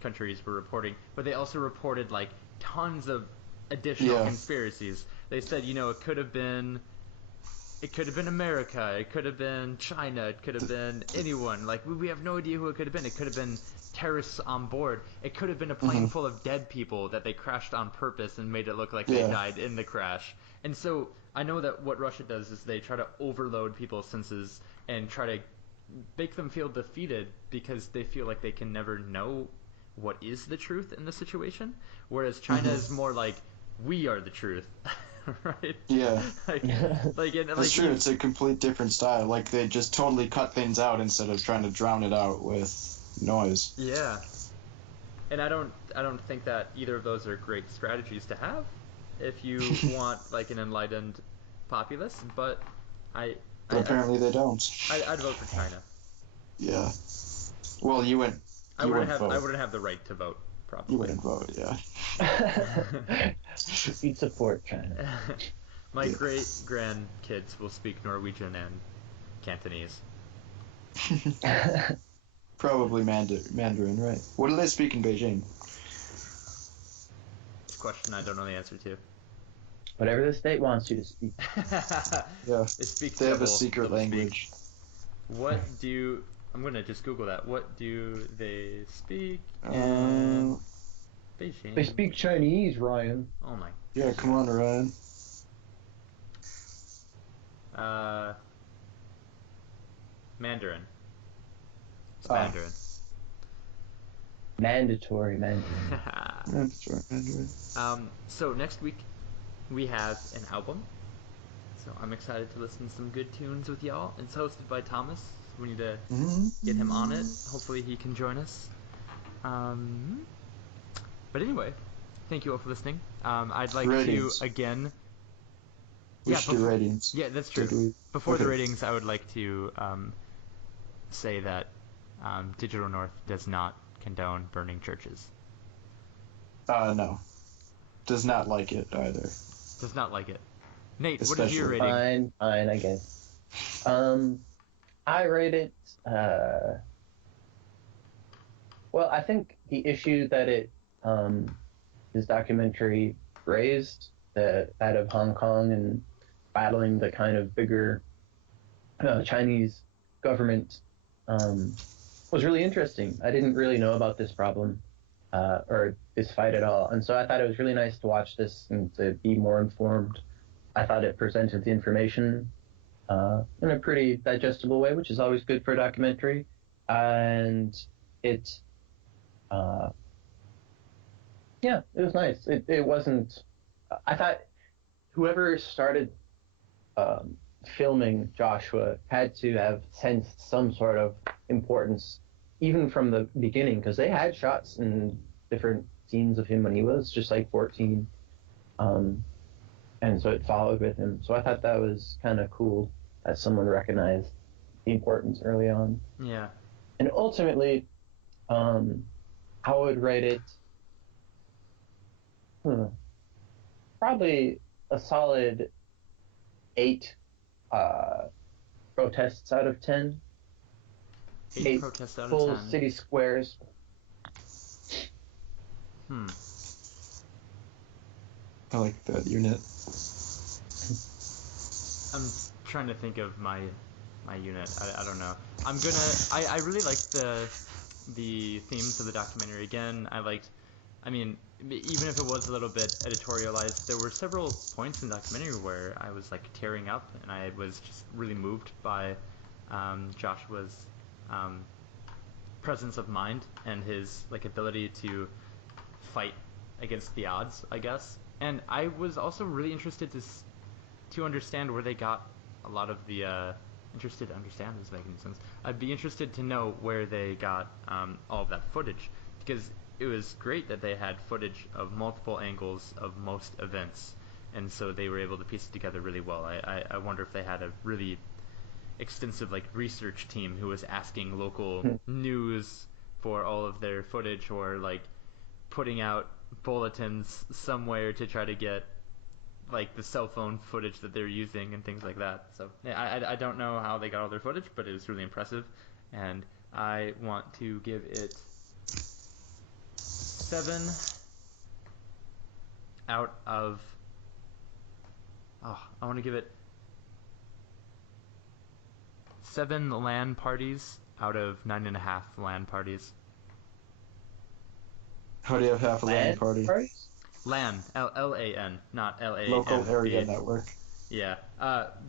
countries were reporting, but they also reported like tons of additional conspiracies. They said, it could have been America, it could have been China, it could have been anyone. Like we have no idea who it could have been. It could have been terrorists on board. It could have been a plane full of dead people that they crashed on purpose and made it look like they died in the crash. And so I know that what Russia does is they try to overload people's senses and try to make them feel defeated because they feel like they can never know what is the truth in the situation, whereas China is more like, we are the truth. Right? Yeah. That's true. It's a complete different style. Like they just totally cut things out instead of trying to drown it out with noise. Yeah. And I don't think that either of those are great strategies to have if you want like an enlightened populace, but apparently they don't. I'd vote for China. Yeah. Well, you wouldn't. I wouldn't have the right to vote. Probably. You wouldn't vote, yeah. You'd support China. My great-grandkids will speak Norwegian and Cantonese. Probably Mandarin, right? What do they speak in Beijing? Question I don't know the answer to. Whatever the state wants you to speak. Yeah. They have a secret language. I'm gonna just Google that. What do they speak in Beijing? They speak Chinese, Ryan. Oh my. Yeah, come on, Ryan. Mandarin. It's Mandarin. Mandatory Mandarin. Mandatory Mandarin. So next week we have an album. So I'm excited to listen to some good tunes with y'all. It's hosted by Thomas. We need to get him on it. Hopefully he can join us. But anyway, thank you all for listening. I'd like ratings. to again. We should do ratings. Yeah, that's true. Before the ratings, I would like to say that Digital North does not condone burning churches. No. Does not like it either. Does not like it. Nate, what is your rating? Fine, I guess. I rate it. Well, I think the issue that this documentary raised, that of Hong Kong and battling the kind of bigger Chinese government, was really interesting. I didn't really know about this problem or this fight at all, and so I thought it was really nice to watch this and to be more informed. I thought it presented the information in a pretty digestible way, which is always good for a documentary. And it was nice. It wasn't... I thought whoever started filming Joshua had to have sensed some sort of importance, even from the beginning, because they had shots in different scenes of him when he was just like 14. And so it followed with him. So I thought that was kind of cool that someone recognized the importance early on. Yeah. And ultimately, I would rate it Hmm. Probably a solid 8 protests out of 10. 8 8 protests out of full 10. city squares. I like that unit. I'm trying to think of my unit. I don't know. I really liked the themes of the documentary. Again, I mean, even if it was a little bit editorialized, there were several points in the documentary where I was like tearing up, and I was just really moved by Joshua's um, presence of mind and his like ability to fight against the odds, I guess. And I was also really interested to understand where they got a lot of the interested to understand this making sense. I'd be interested to know where they got all of that footage, because it was great that they had footage of multiple angles of most events, and so they were able to piece it together really well. I wonder if they had a really extensive like research team who was asking local news for all of their footage, or like putting out bulletins somewhere to try to get like the cell phone footage that they're using and things like that. So yeah, I don't know how they got all their footage, but it was really impressive, and I want to give it 7 out of. Oh, I want to give it 7 LAN parties out of 9.5 LAN parties. How do you have half a LAN party? Parties? LAN, LAN, not LAMB. Local area network. Yeah.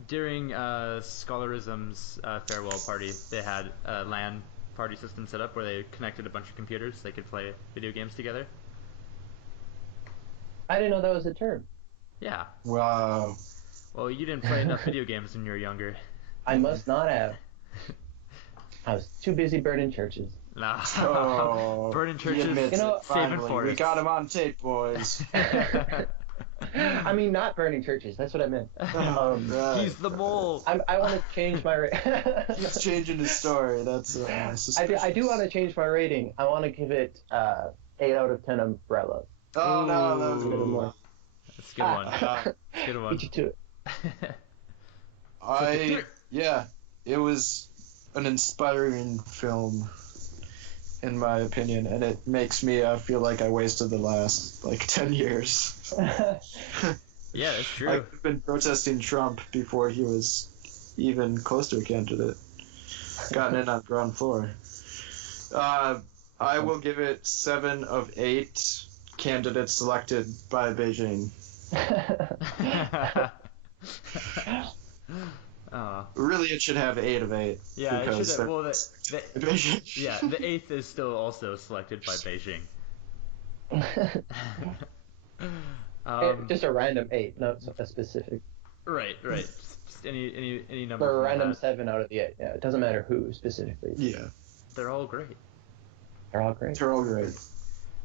During Scholarism's farewell party, they had a LAN party system set up where they connected a bunch of computers so they could play video games together. I didn't know that was a term. Yeah. Wow. Well, you didn't play enough video games when you were younger. I must not have. I was too busy burning churches. Nah. Oh, Burning churches, you know, saving finally, forests. we got him on tape, boys. I mean, not burning churches. That's what I meant. Right. He's the mole. I want to change my He's changing his story. That's I do want to change my rating. I want to give it 8 out of 10 umbrellas. Oh, no, that was a good Ooh. one. That's a good one. That's a good one. Beat you to it. Yeah, it was an inspiring film, in my opinion, and it makes me feel like I wasted the last, 10 years. Yeah, that's true. I've been protesting Trump before he was even close to a candidate. Gotten in on ground floor. I will give it 7 of 8 candidates selected by Beijing. Really, it should have 8 of 8. Yeah, it should have. Well, Beijing. Yeah, the 8th is still also selected by Beijing. Just a random 8, not a specific. Right. Just any number. Or a random 7 out of the 8. Yeah, it doesn't matter who specifically. Yeah. They're all great. They're all great. They're all great.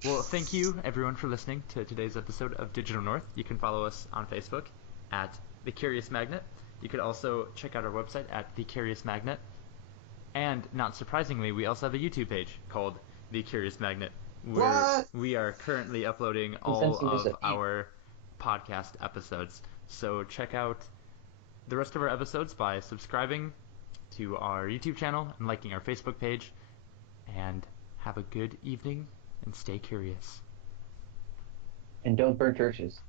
Well, thank you everyone for listening to today's episode of Digital North. You can follow us on Facebook at The Curious Magnet. You could also check out our website at The Curious Magnet. And not surprisingly, we also have a YouTube page called The Curious Magnet, where we are currently uploading all of our podcast episodes. So check out the rest of our episodes by subscribing to our YouTube channel and liking our Facebook page. And have a good evening and stay curious. And don't burn churches.